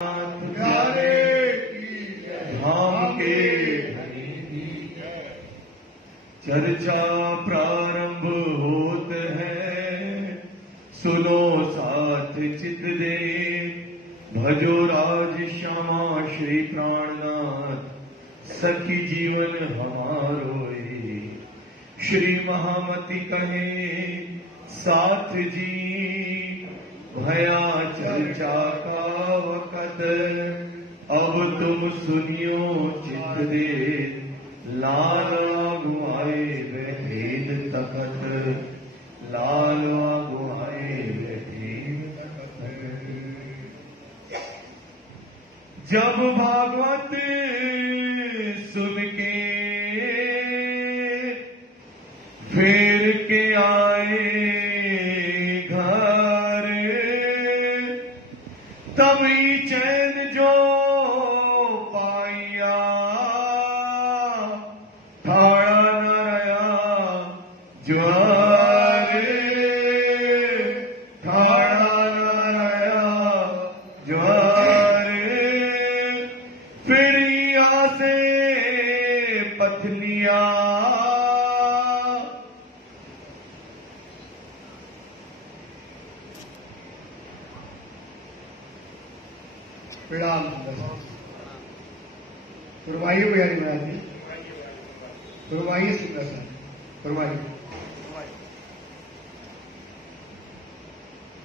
प्यारे धाम के चर्चा प्रारंभ होत है, सुनो साथ चित दे, भजो राज श्यामा श्री प्राणनाथ, सखी जीवन हमारो श्री महामती कहे साथ जी, भया चर्चा का वक़्त, अब तुम सुनियो चित दे, लाल आगुआए बैठेन तखत, लाल आगुआए बैठेन तखत। जब भागवत सुन के फेर के आए घर, तभी चैन जो पाइया, ठाड़ा न रहा ज्वार, ठाड़ा न रहा ज्वार, फिर यहाँ से पथलिया, प्रणाम। फरमाइए बिहारी महाराज जी, फरमाइए सिंहासन, फरमाइए।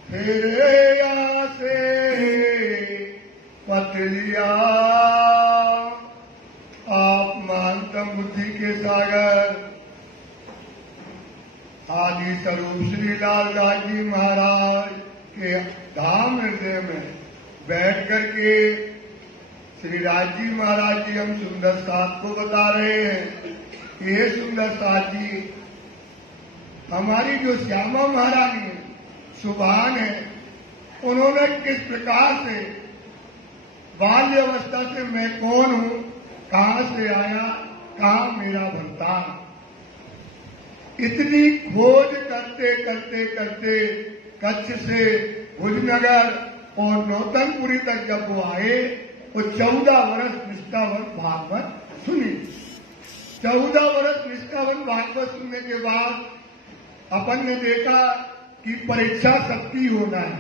फिर यहाँ से पतलिया, आप मानतम बुद्धि के सागर आदि स्वरूप श्री लालदास जी महाराज के धाम हृदय में बैठ करके श्री राजी महाराज जी हम सुंदर साथ को बता रहे हैं कि ये सुंदर साथ जी, हमारी जो श्यामा महारानी है, सुभान है, उन्होंने किस प्रकार से बाल्य अवस्था से मैं कौन हूं, कहां से आया, कहां मेरा भरतान, इतनी खोज करते करते करते कच्छ से भुजनगर और नौतनपुरी तक जब वो आए, वो 14 वर्ष निष्ठावन भागवत सुनी। 14 वर्ष निष्ठावन भागवत सुनने के बाद अपन ने देखा कि परीक्षा सबकी होना है,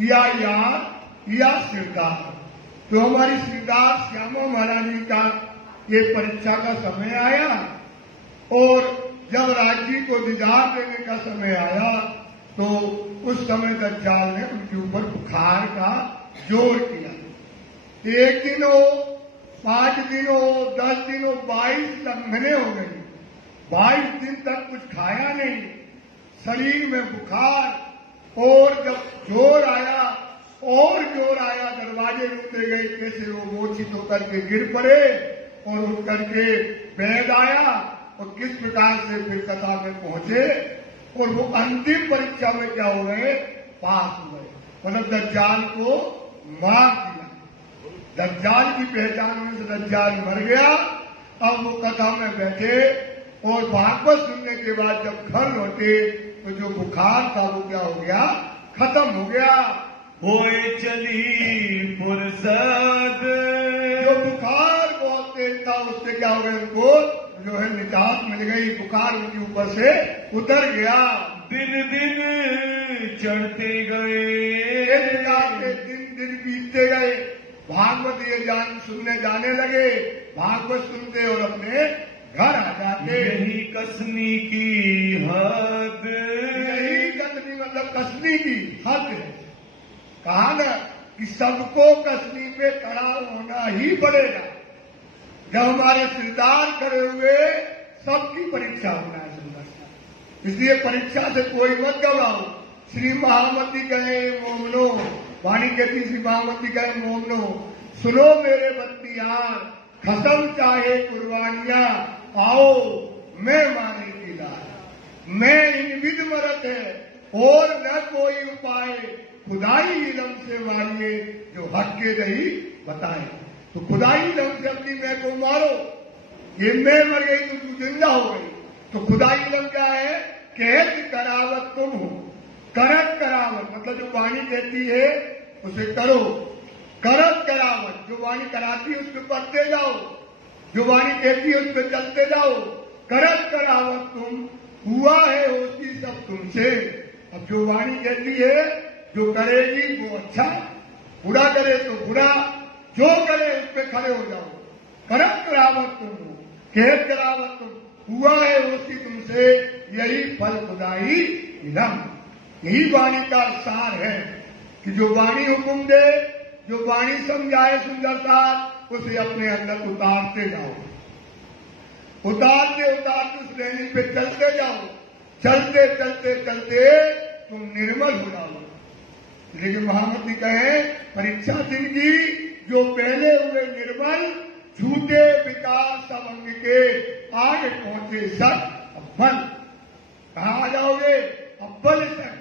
या याद या सिरदार। तो हमारी सिरदार श्यामा महारानी का ये परीक्षा का समय आया, और जब राज्य को दीदार देने का समय आया तो उस समय दज्जाल ने उनके ऊपर बुखार का जोर किया। 1 दिन हो, 5 दिन हो, 10 दिन हो, 22 महीने हो गए, 22 दिन तक कुछ खाया नहीं, शरीर में बुखार, और जब जोर आया और जोर आया, दरवाजे रुकते गए, कैसे वो मूर्छित होकर के गिर पड़े और उठ करके बैठ आया, और किस प्रकार से फिर कथा में पहुंचे, और वो अंतिम परीक्षा में क्या हो गए, पास हो गए, मतलब दज्जाल को मार दिया। दज्जाल की पहचान होने से दज्जाल मर गया। अब वो कथा में बैठे और भागवत सुनने के बाद जब घर लौटे तो जो बुखार था वो क्या हो गया, खत्म हो गया। होए चली फुर्सत, जो बुखार बहुत तेज था उससे क्या हो गया, उनको जो है निजात मिल गई, बुखार उनके ऊपर से उतर गया। दिन दिन चढ़ते गए, दिन दिन बीतते गए, भागवत ये सुनने जाने लगे, भागवत सुनते और अपने घर आ जाते। यही कसनी की हद, यही कसनी मतलब कसनी की हद है। कहा ना कि सबको कसनी पे खड़ा होना ही पड़ेगा। जब हमारे सिरदार खड़े हुए, सबकी परीक्षा होना है सुंदर। इसलिए परीक्षा से कोई मत घबराओ। श्री महामती कहे मोमनो, वाणी कहती श्री महामती कहे मोमनो, सुनो मेरे बत्तियार, खसम चाहे कुर्बानियां, आओ मैं माने की लाल, मैं इन विध मरत है और न कोई उपाय, खुदाई इलम से मारिए जो हक के नहीं बताए। तो खुदाई इलम से अपनी मैं को मारो, ये मैं मर गई तो तू जिंदा हो गई। तो खुदाई इलम क्या है, कहत करावत तुम हो, करत करावत मतलब जो वाणी कहती है उसे करो, करत करावत, जो वाणी कराती है उस पर पढ़ते जाओ, जो वाणी कहती है उस पर चलते जाओ। करत करावत तुम, हुआ है होती सब तुमसे। अब जो वाणी कहती है जो करेगी वो अच्छा, बुरा करे तो बुरा, जो करे उस पर खड़े हो जाओ। करत करावत तुम, कहत करावत तुम, हुआ है होती तुमसे, यही फल खुदाई इलम। यही वाणी का सार है कि जो वाणी हुक्म दे, जो वाणी समझाए सुंदर सार, उसे अपने अंदर उतारते जाओ, उतारते उतारते उस रेंज पे चलते जाओ। चलते चलते चलते तुम निर्मल हो जाओ। लेकिन महामती कहे परीक्षा दिन की, जो पहले हुए निर्मल, झूठे विकार सब अंग के, आगे पहुंचे सत अव्वल। कहाँ आ जाओगे? अव्वल सक।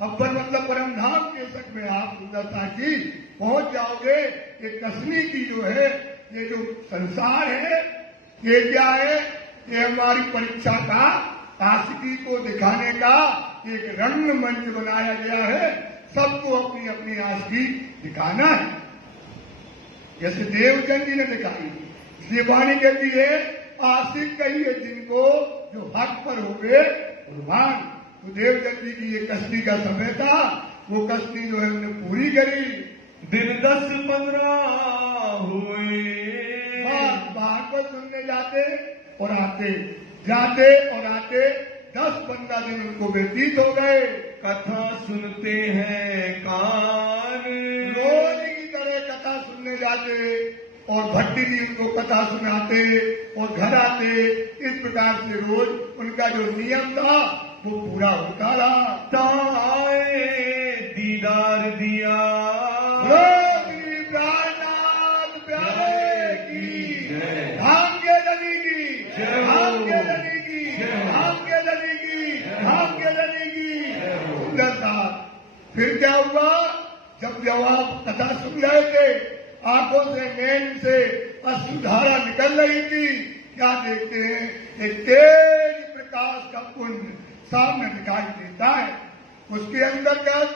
अव्वल मतलब परम धाम के सक में आप सुंदरता की पहुंच जाओगे। ये कसनी की जो है, ये जो संसार है, ये क्या है? ये हमारी परीक्षा का, आशिकी को दिखाने का एक रंग मंच बनाया गया है। सबको अपनी अपनी आशिकी दिखाना है, जैसे देवचंद जी ने दिखाई। इसलिए वाणी कहती है आशिक कहिए जिनको, जो हक पर हो गए कुर्बान। तो देवचंद जी की ये कसनी का समय था, वो कसनी जो है उन्हें पूरी करी। दिन 10-15 हुए, भागवत सुनने जाते और आते, जाते और आते 10-15 दिन उनको व्यतीत हो गए। कथा सुनते हैं कान, रोज की तरह कथा सुनने जाते और भट्टी जी उनको कथा सुनाते और घर आते। इस प्रकार से रोज उनका जो नियम था वो पूरा होता रहा। ताए दीदार दिया, प्राणनाथ प्यारे की, धाम के दली की, धाम के दली की, धाम के दली की, धाम के दली की। सुंदर साहब, फिर क्या हुआ? जब आप कथा सुन रहे थे, आंखों से नैन से अश्रुधारा निकल रही थी, क्या देखते हैं? एक तेज प्रकाश का पुंज सामने दिखाई देता है। उसके अंतर्गत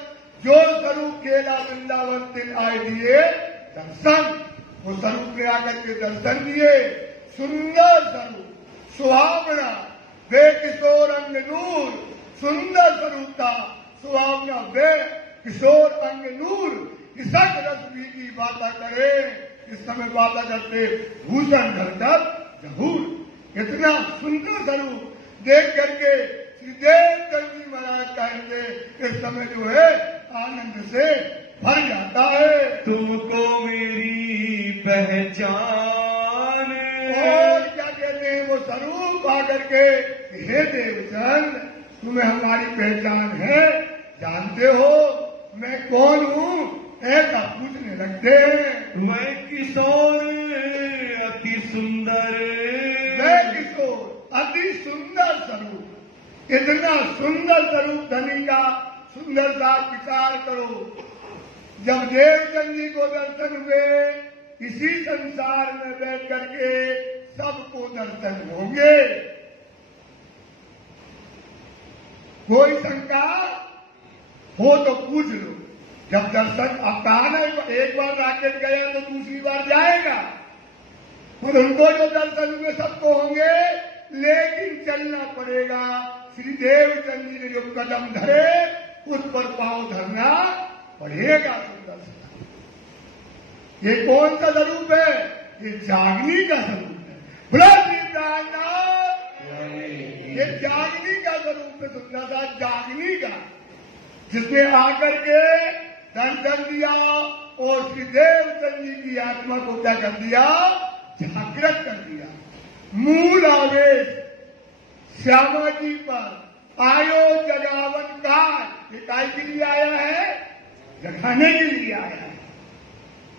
जो स्वरूप खेला वृंदावन तिल आए दिए दर्शन, वो स्वरूप ने आकर के दर्शन दिए। सुंदर स्वरूप, सुहावना, बेकिशोर अंग नूर, सुंदर स्वरूप था, सुहावना वे किशोर अंग नूर। इसक रस भी की बात करे, इस समय बात करते भूषण धरकर जहूर। इतना सुंदर स्वरूप देख करके श्रीदेव जी महाराज कहेंगे इस समय जो है आनंद से भर जाता है। तुमको मेरी पहचान, और क्या कहते हैं वो स्वरूप आकर के, हे देवचंद तुम्हें हमारी पहचान है, जानते हो मैं कौन हूँ? ऐसा पूछने लगते हैं। मैं किशोर अति सुंदर, मैं किशोर अति सुंदर स्वरूप। इतना सुंदर स्वरूप धनी का सुंदर सा विचार करो। जब देवचंद जी को दर्शन हुए, इसी संसार में बैठ करके सबको दर्शन होंगे। कोई शंका हो तो पूछ लो। जब दर्शन, अब कहा ना एक बार राकेश गया तो दूसरी बार जाएगा, और उनको जो दर्शन हुए सबको होंगे, लेकिन चलना पड़ेगा। श्री देवचंद जी ने जो कदम धरे उस पर पांव धरना पड़ेगा। सुंदर सा ये कौन सा स्वरूप है? ये जागनी का स्वरूप है। ये जागनी का स्वरूप है। सुंदर सा जागनी का, जिसने आकर के दर्शन दिया और श्री देवचंद जी की आत्मा को क्या कर दिया? जागृत कर दिया। मूल आवेश श्यामा जी पर आयो जगावन काल। ये काय के लिए आया है? जगाने के लिए आया है।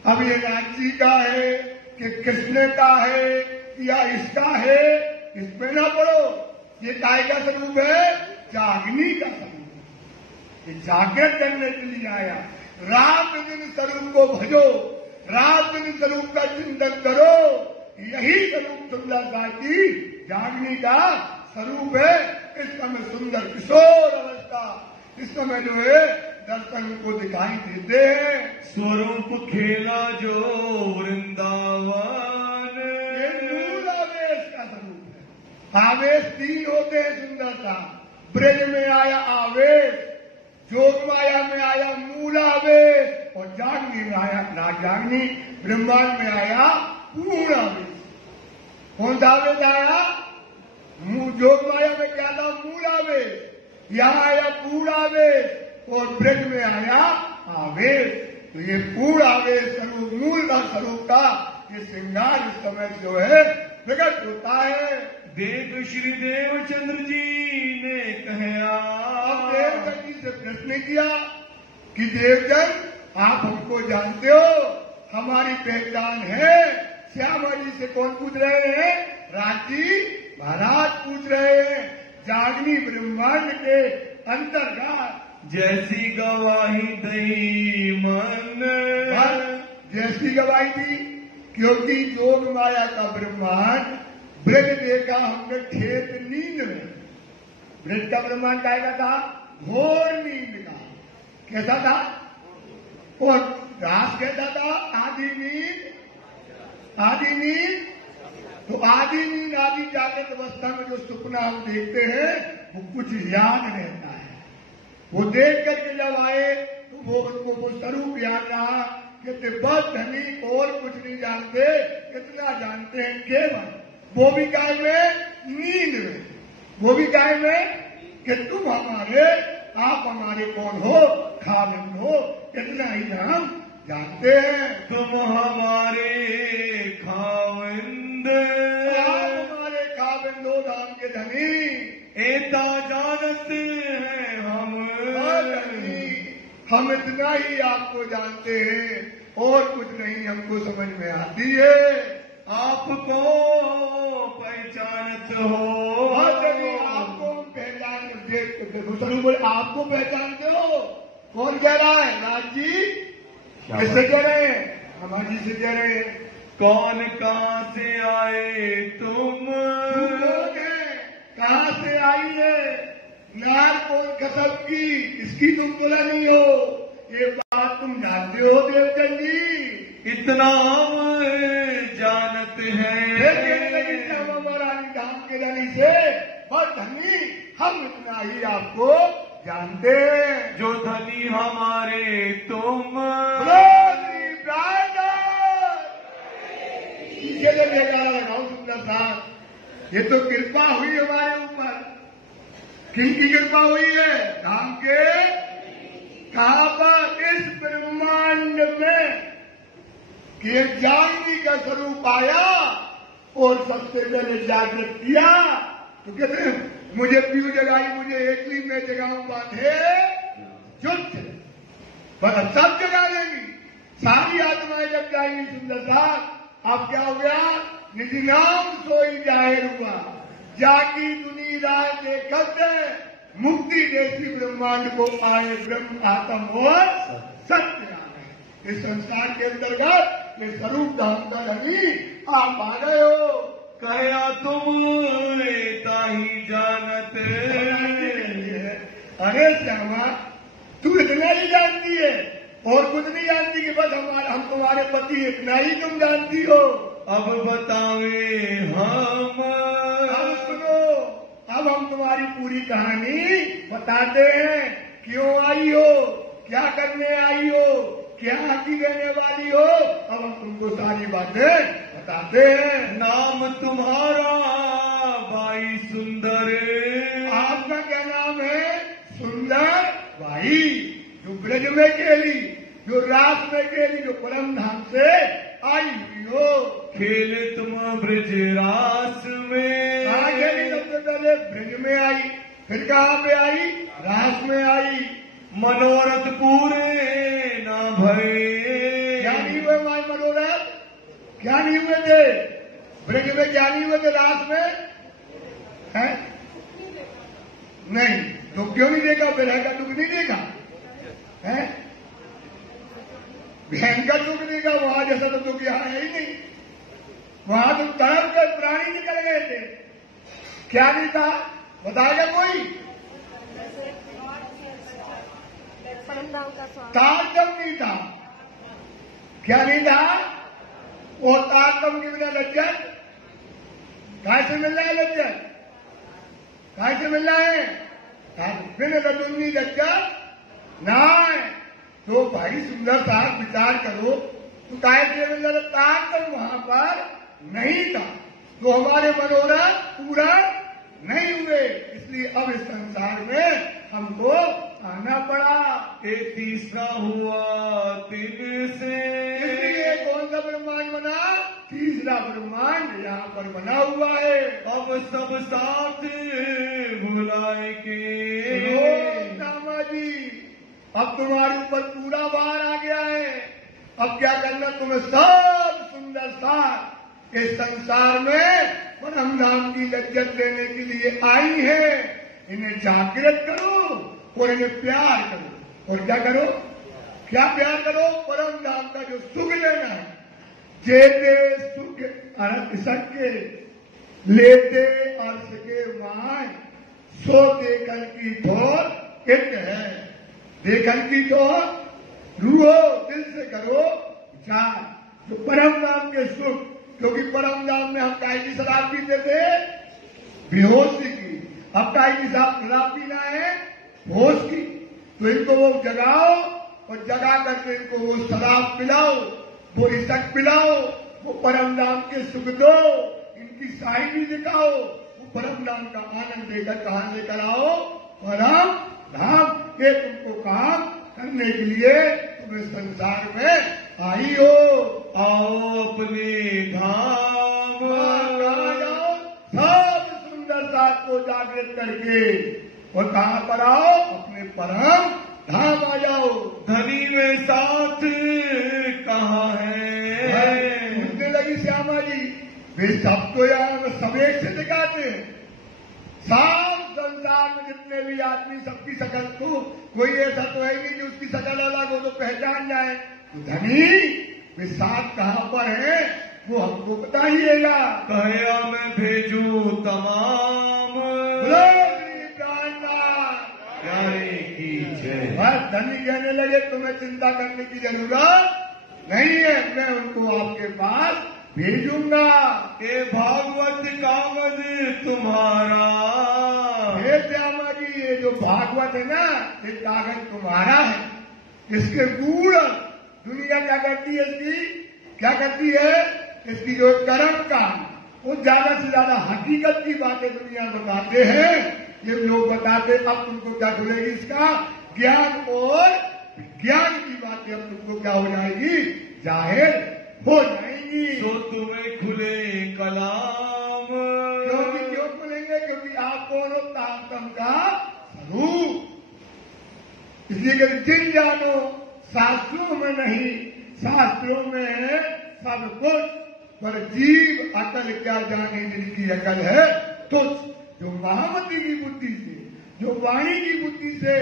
अब ये राज्य का है कि कृष्ण का है या इसका है, इस पे ना पड़ो। ये काय का स्वरूप है? जागनी का स्वरूप है। ये जागृत करने के लिए आया। रात दिन स्वरूप को भजो, रात दिन स्वरूप का चिंतन करो। यही स्वरूप सुंदरता की जागनी का स्वरूप है। इस समय सुंदर किशोर अवस्था, इस समय जो है दर्शन को दिखाई देते हैं। स्वरूप खेला जो वृंदावन, ये मूल आवेश का स्वरूप है। आवेश 3 होते हैं सुंदरता। ब्रज में आया आवेश, जोग माया में आया मूल आवेश, और जागनी में आया नागजागनी ब्रह्मांड में आया पूर्ण आवेश। कौन सा आवेश आया? जोग माया में क्या था? मूल आवेश। यहाँ आया पूर्ण आवेश और ब्रज में आया आवेश। तो ये पूर्ण आवेश स्वरूप मूल का स्वरूप का ये श्रृंगार इस समय जो है प्रकट होता है। देव श्री देवचंद्र जी ने कहा, अब देवचंद्र जी से प्रश्न किया कि देवचंद आप हमको जानते हो, हमारी पहचान है। श्यामा जी से कौन पूछ रहे हैं? राजी महाराज पूछ रहे हैं। जागनी ब्रह्मांड के अंतर्गत जैसी गवाही दई मन, जैसी गवाही दी, क्योंकि जोग माया का ब्रह्मांड ब्रज देखा हमने ठेठ नींद में। ब्रज का ब्रह्मांड कैसा था? घोर नींद का। कैसा था? और रास कैसा था? आधी नींद। आधी नींद तो आधी नींद, आधी जागृत अवस्था में जो सपना हम देखते हैं वो कुछ याद रहता है। वो देख करके जब आए तो वो स्वरूप याद रहा कि तिब्बत धनी और कुछ नहीं जानते, इतना जानते हैं केवल वो भी काय में नींद में, वो भी काय में कि तुम हमारे, आप हमारे कौन हो? खाविंद हो। इतना ही हम जानते हैं। तुम हमारे खाविंद, आप हमारे खाविंद हो धाम के धनी। एता जानते हैं हम इतना ही आपको जानते हैं और कुछ नहीं हमको समझ में आती है। आपको पहचानत हो, आपको पहचान बोले आपको पहचानते हो। कौन कह रहा है? राज जी किससे कह रहे हैं? हमारे जी से कह रहे हैं। कौन कहाँ से आए तुम? कहाँ से आई है? नार कौन कसम की, इसकी तुम बोला नहीं हो। ये बात तुम जानते हो देवचंद जी? इतना हम जानते हैं। हम हमारा धाम के धनी से और धनी हम इतना ही आपको जानते हैं। जो धनी हमारे तुम, लगाओ सुंदर साहब। ये तो कृपा हुई हमारे ऊपर। किनकी कृपा हुई है? धाम के। कहाँ पर? इस ब्रह्मांड में कि जागनी का स्वरूप आया और सबसे पहले जागृत किया तो कहते हैं मुझे पीऊ जगाई, मुझे एकली में जगाऊं बांधे जुट, पर सब जगा लेंगी। सारी आत्माएं जब जाएंगी। सुंदर साहब अब क्या हो गया? निधि नाम सोई जाहिर हुआ, जागी दुनी राय देखत मुक्ति देसी ब्रह्मांड को आए ब्रह्म आत्म और सत्य आ गए। इस संसार के अंतर्गत ये स्वरूप धाम का धनी आप आ गए हो। कहा तुम ताही जानत। अरे श्यामा तू इतना ही जानती है और कुछ नहीं जानती कि बस हम तुम्हारे पति इतना ही तुम जानती हो। अब बतावे हम सुनो, अब हम तुम्हारी पूरी कहानी बताते हैं। क्यों आई हो, क्या करने आई हो, क्या की रहने वाली हो, अब हम तुमको सारी बातें बताते हैं। नाम तुम्हारा भाई सुंदर। आपका क्या नाम है? सुंदर भाई। जो ब्रज में केली, जो रात में केली, जो परम धाम से आई हुई हो। खेले तुम ब्रज रास में। कहाँ खेली? सबसे पहले ब्रज में आई, फिर कहाँ पे आई? रास में आई। मनोरथ पूरे ना भरे। क्या नहीं हुए हमारे मनोरथ? क्या नहीं हुए थे? ब्रज में क्या नहीं हुए थे? रास में है नहीं तो क्यों नहीं देखा? विरह का दुख नहीं देखा है? भयंकर दुख देखा। वहां जैसा तो दुख यहाँ है ही नहीं। वहां तो तड़प कर प्राणी निकल गए थे। क्या नहीं था? बताएगा कोई? परमधाम का स्वागत। तारतम नहीं था। क्या नहीं था? वो तारतम के बिना लज्जत कहाँ से मिल रहा है? लज्जत कहाँ से मिल रहा है? बिना लदुन्नी लज्जत ना है। तो भाई सुंदर साहब विचार करो, तो काहे से मिल रहा? तारतम वहां पर नहीं था, तो हमारे मनोरथ पूरा नहीं हुए, इसलिए अब इस संसार में हमको आना पड़ा। एक तीसरा हुआ तिन से, इसलिए कौन सा ब्रह्मांड बना? तीसरा ब्रह्मांड यहाँ पर बना हुआ है। अब सब साथ भुलाए के। रामा जी, अब तुम्हारे ऊपर पूरा भार आ गया है। अब क्या करना? तुम्हें सब सुंदर साथ इस संसार में परम धाम की लज्जत लेने के लिए आई है। इन्हें जागृत करो और इन्हें प्यार करो। और क्या करो? क्या प्यार करो? परम धाम का जो सुख लेना है। जेते सुख अर्थ सके, लेते अर्थ के मान, सो देखन की ठोर इत है। देखन की ठोर रूहो, दिल से करो विचार। जो परम धाम के सुख, क्योंकि परम धाम में हम काय की शराब पीते थे? बेहोशी की। अब काय की शराब पीना है? होश की। तो इनको वो जगाओ और जगा करके इनको वो शराब पिलाओ, वो इशक पिलाओ, वो परम धाम के सुख दो, इनकी शाही दिखाओ, वो परम धाम का आनंद देकर कहां लेकर आओ? परम धाम के तुमको काम करने के लिए तुम्हें संसार में आई हो। आओ अपने धाम, सब सुंदर साथ को जागृत करके और कहां पर आओ? अपने परम धाम आ जाओ। धनी में साथ कहाँ है? पूछने लगी श्यामा जी, वे सब तो यहाँ सवेश से दिखाते हैं। साफ संसार में जितने भी आदमी, सबकी शकल को कोई ऐसा तो है नहीं कि उसकी शकल अलग हो तो पहचान जाए। तो धनी वे साथ कहाँ पर है वो हमको बताइएगा। कहया मैं भेजू तमाम, प्यारे की जय। बस धनी कहने लगे तुम्हें चिंता करने की जरूरत नहीं है, मैं उनको आपके पास भेजूंगा। ये भागवत कागज तुम्हारा। हे श्यामा जी, ये जो भागवत है ना, ये कागज तुम्हारा है। इसके गुण दुनिया क्या करती है? इसकी क्या करती है? इसकी जो कर्म का, वो ज्यादा से ज्यादा हकीकत की बातें दुनिया बताते हैं। ये लोग बताते, अब तुमको क्या खुलेगी? इसका ज्ञान और विज्ञान की बातें अब तुमको क्या हो जाएगी? जाहिर हो जाएंगी। तो तुम्हें खुले कलाम। क्यों खुलेंगे? क्योंकि आप कौन हो? तारतम का स्वरूप। इसलिए कि जिन जानो शास्त्रों में नहीं, शास्त्रों में है सब कुछ, पर जीव अकल क्या जाने जिनकी अकल है तुझ। जो महामती की बुद्धि से, जो वाणी की बुद्धि से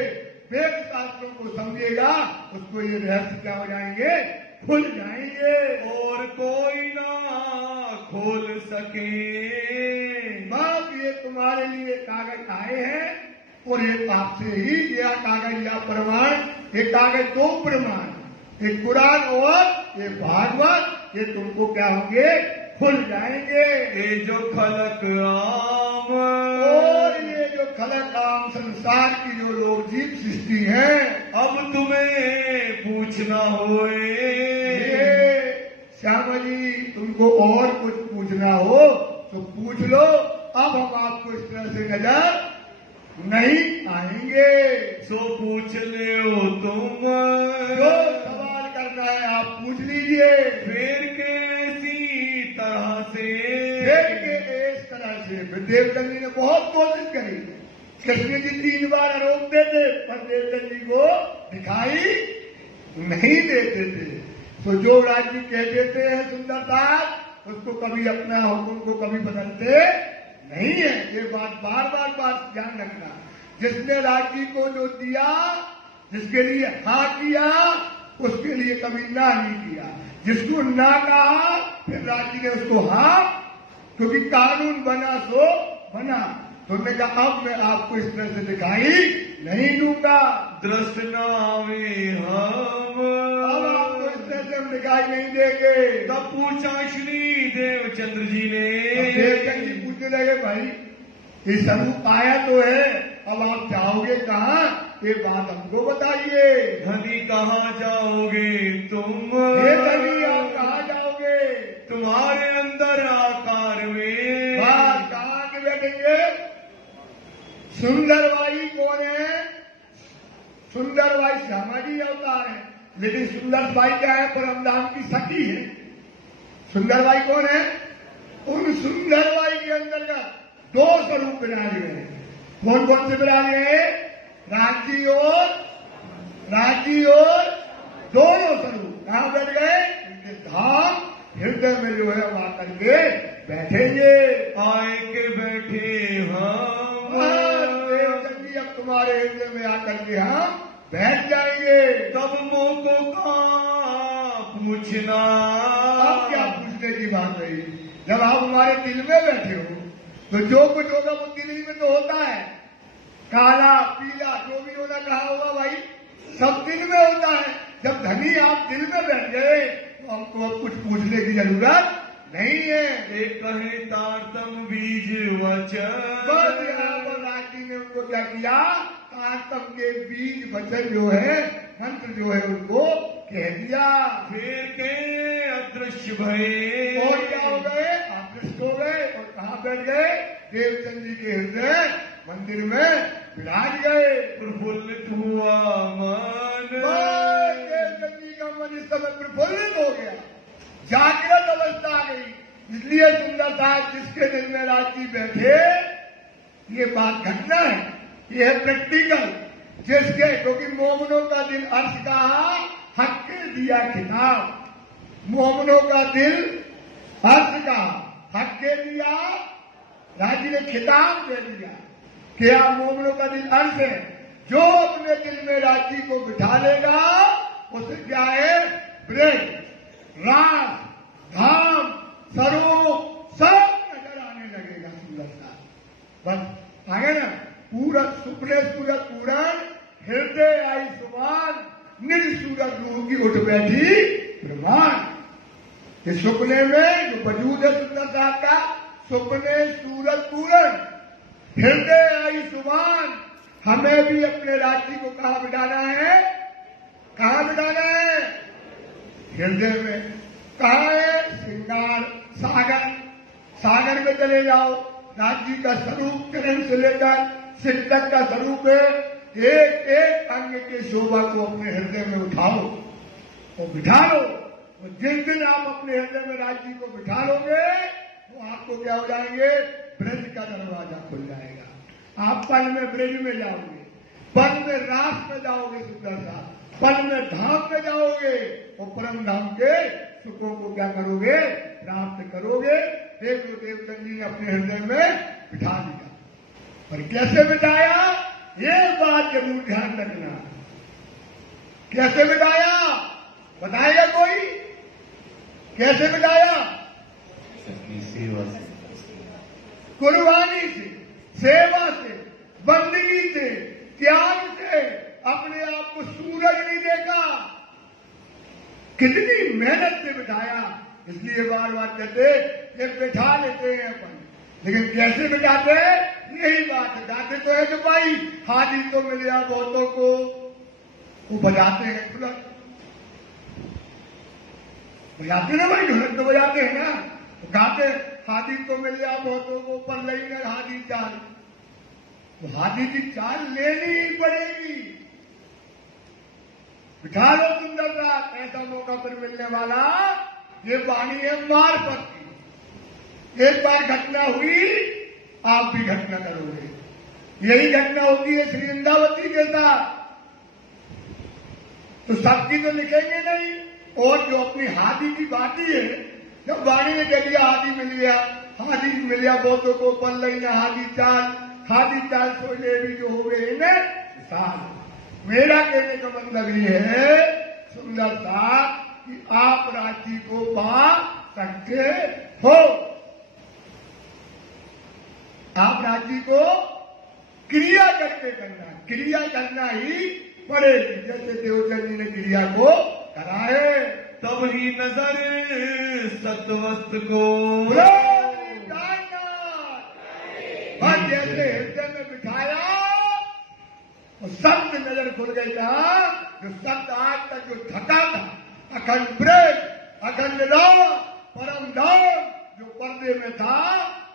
वेद शास्त्रों को समझेगा, उसको ये रहस्य क्या हो जाएंगे? खुल जाएंगे। और कोई ना खोल सके। बस ये तुम्हारे लिए कागज आए हैं और ये आपसे ही यह कागज या प्रमाण, ये कागज दो प्रमाण, एक कुरान और ये भागवत, ये तुमको क्या होंगे? खुल जाएंगे। ये जो खलक आम, और ये जो खलक आम संसार की जो लोग जीव सृष्टि है, अब तुम्हें पूछना होए। श्यामा जी, तुमको और कुछ पूछना हो तो पूछ लो। अब हम आपको इस तरह से नजर नहीं आएंगे। सो पूछ ले हो तुम, जो सवाल करना है आप पूछ लीजिए। फिर के इसी तरह से, फिर के इस तरह से। देवचंद जी ने बहुत कोशिश करी। कृष्ण जी 3 बार आरोप देते, पर देवचंद जी को दिखाई नहीं देते थे। तो जो राज्य कह देते हैं सुंदरता, उसको कभी अपना हुक्म को कभी बदलते नहीं है। ये बात बार बार ध्यान रखना। जिसने राज्य को जो दिया, जिसके लिए हाँ किया, उसके लिए कभी ना नहीं किया। जिसको ना कहा, फिर राज्य ने उसको हाँ, क्योंकि कानून बना सो बना। तो उन्होंने कहा अब मैं आपको इस तरह से दिखाई नहीं दूंगा, दृष्टनावे हम, अब आपको इस तरह से हम दिखाई नहीं देंगे। तब पूछा श्री देवचंद्र जी ने, देवचंद जी पूछने लगे भाई ये स्वरूप आया तो है, अब आप जाओगे कहाँ, ये बात हमको बताइए। धनी कहाँ जाओगे तुम, हे धनी आप कहाँ जाओगे, तुम्हारे अंदर आकार में, बात कहाँ के बैठेंगे। सुंदरबाई कौन है, सुंदरबाई श्यामा जी अवतार है, लेकिन सुंदरबाई क्या है, परमधाम की सखी है। सुंदरबाई कौन है, उन सुंदरबाई के अंदर का दो स्वरूप विराजे हैं। कौन कौन से विराजे हैं, राजी और दोनों स्वरूप कहाँ बैठ गए, उनके धाम हृदय में जो है वहां करके बैठेंगे। आए के बैठे हम, देवचंद जी अब तुम्हारे हृदय में आकर के हम बैठ जाएंगे। तब मोको का पूछना, अब क्या पूछने की बात रही, जब आप हमारे दिल में बैठे हो तो जो कुछ होगा वो दिल में तो होता है, काला पीला जो भी होना कहा होगा भाई सब दिल में होता है। जब धनी आप दिल में बैठ गए तो हमको अब कुछ पूछने की जरूरत नहीं है। एक कहे तारतम बीज वचन, राजी ने उनको क्या किया, तारतम के बीज वचन जो है मंत्र जो है उनको कह दिया। फिर के अदृश्य भये, और क्या हो गए, अदृश्य हो गए और कहाँ बैठ गए, देवचंद जी के हृदय मंदिर में विराज गए। प्रफुल्लित हुआ मन, देवचंद जी का मन इस समय प्रफुल्लित हो गया, जागृत अवस्था आ गई। इसलिए सुंदर साहब जिसके दिल में राजी बैठे, ये बात घटना है, ये है प्रैक्टिकल। जिसके, क्योंकि मोमनों का दिल अर्श कहा, हक के दिया खिताब, मोमनों का दिल अर्श का हक के दिया, राजी ने खिताब दे दिया। क्या मोमनों का दिल अर्श है, जो अपने दिल में राजी को बिठा लेगा उसे क्या है, ब्रज रास धाम स्वरूप सब नजर आने लगेगा। सुंदर सा बस आगे ना, पूरा सुपने सूरत पूरण हृदय आई सुमान, निज सूरत रूह की उठ बैठी प्रमाण। इस सुपने में जो वजूद है सुंदर साहब का, सुपने सूरत पूरण हृदय आई सुमान, हमें भी अपने राशि को कहाँ बिठाना है, कहाँ बिठाना है, हृदय में। कहाँ है, श्रृंगार सागर, सागर में चले जाओ। राज्य का स्वरूप किरण से लेकर शिक्षक का स्वरूप है, एक एक अंग के शोभा को अपने हृदय में उठाओ और बिठा लो। और जिस दिन आप अपने हृदय में राज्य को बिठा लोगे तो आपको क्या हो जाएंगे, ब्रज का दरवाजा खुल जाएगा। आप पल में ब्रज में जाओगे, पल में रास में जाओगे, सुंदर सा पल में धाम में जाओगे और परम धाम के सुखों को क्या करोगे, प्राप्त करोगे। एक तो देवचंद जी ने अपने हृदय में बिठा दिया, और कैसे बिठाया, ये बात जरूर ध्यान रखना। कैसे बिठाया बताएगा कोई, कैसे बिठाया, कुर्बानी से, सेवा से, बंदगी से, त्याग से, अपने आप को सूरज नहीं देखा, कितनी मेहनत से बिठाया। इसलिए बार बार कहते ये बिठा लेते हैं अपन, लेकिन कैसे बिठाते हैं, यही बात है। गाते तो है जो भाई हाथी तो मिल गया बहुतों को, वो बजाते हैं ढोलक, बजाते ना भाई, ढोलक तो बजाते हैं ना, गाते हाथी तो मिल गया बहुतों को, पर नहीं हाथी चाल, तो हाथी की चाल लेनी ही पड़ेगी। बिठा लो सुंदर सा, ऐसा मौका पर मिलने वाला, ये वाणी है मार्फत की। एक बार घटना हुई, आप भी घटना करोगे। यही घटना होती है श्री इंद्रावती के साथ, तो सबकी तो लिखेंगे नहीं, और जो अपनी हाथी की बाती है, जब वाणी ने कह दिया हाथी मिल गया, हाथी मिल गया बहुतों को, पल रही ना हाथी चाल सोने भी जो हो गए इन्हें साल। मेरा कहने का मतलब ये है सुंदर सा कि आप राशि को पा सकते हो। आप राज्य को क्रिया करके करना, क्रिया करना ही पड़ेगी। जैसे देवचंद जी ने क्रिया को कराए, तब ही नजर सतवस्त को और जैसे हृदय में बिठाया और शब्द नजर खुल गई था। जो शब्द आज तक जो थका था, अखंड प्रेम, अखंड राम, परम धाम, जो पर्दे में था,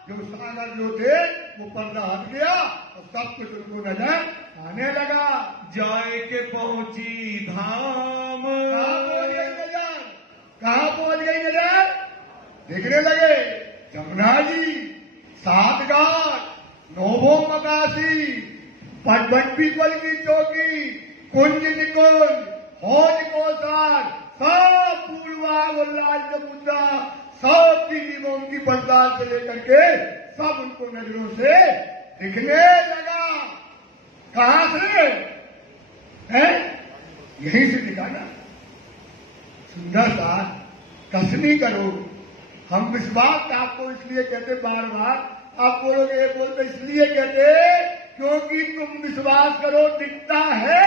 जो सागर जो थे, वो पर्दा हट गया और सब कुछ उनको नजर आने लगा। जाए के पहुंची धाम, कहाँ पहुंच गई नजर? कहाँ पहुंच गई नजर? दिखने लगे जमुना जी, सात घाट, नोभो मकासी, पटभट्टी पल की चौकी, कुंज निकुंज, हौज कोसार, सब पूर्वा उल्लास मुद्रा, सब की जीवों की बरदाश्त से लेकर के सब उनको नजरों से दिखने लगा। कहां से है? यहीं से दिखा ना। सुंदर सा कसनी करो। हम विश्वास आपको इसलिए कहते बार बार, आप बोलोगे ये बोलते इसलिए कहते क्योंकि तुम विश्वास करो दिखता है।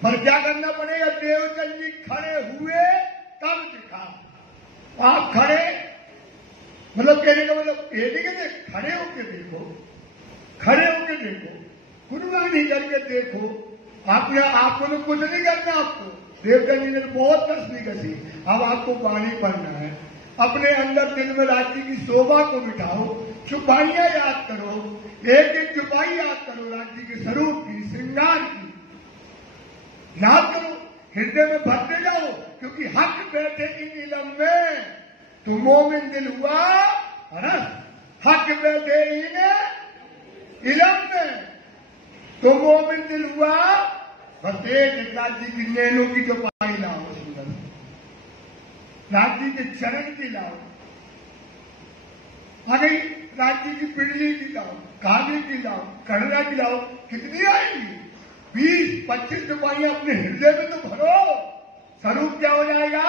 पर क्या करना पड़ेगा? देवचंद जी खड़े हुए तब दिखा। आप खड़े मतलब कहने का मतलब ये नहीं कहते खड़े होके देखो, खड़े होके देखो, कुर्बानी करके देखो। आपको तो कुछ नहीं करना। आपको देवचंद जी ने बहुत कसनी कसी। अब आपको पानी पड़ना है। अपने अंदर दिल में राज्य की शोभा को बिठाओ, चुपाइयां याद करो, एक एक चुपाई याद करो, राज्य के स्वरूप की, श्रृंगार की याद करो, हृदय में भरते जाओ। क्योंकि हक बैठे इन इलम में तो मोमिन दिल हुआ हरस। हक बैठे इन इलम में तो मोमिन दिल हुआ। बस एक राज्य की नैनों की चौपाई लाओ, सुंदर राज्य के चरण की लाओ, आ गई राज्य की पिंडली की लाओ, काली की लाओ, करना की लाओ। कितनी आएंगी? 20-25 चौपाइयां अपने हृदय में तो भरो। स्वरूप क्या हो जाएगा?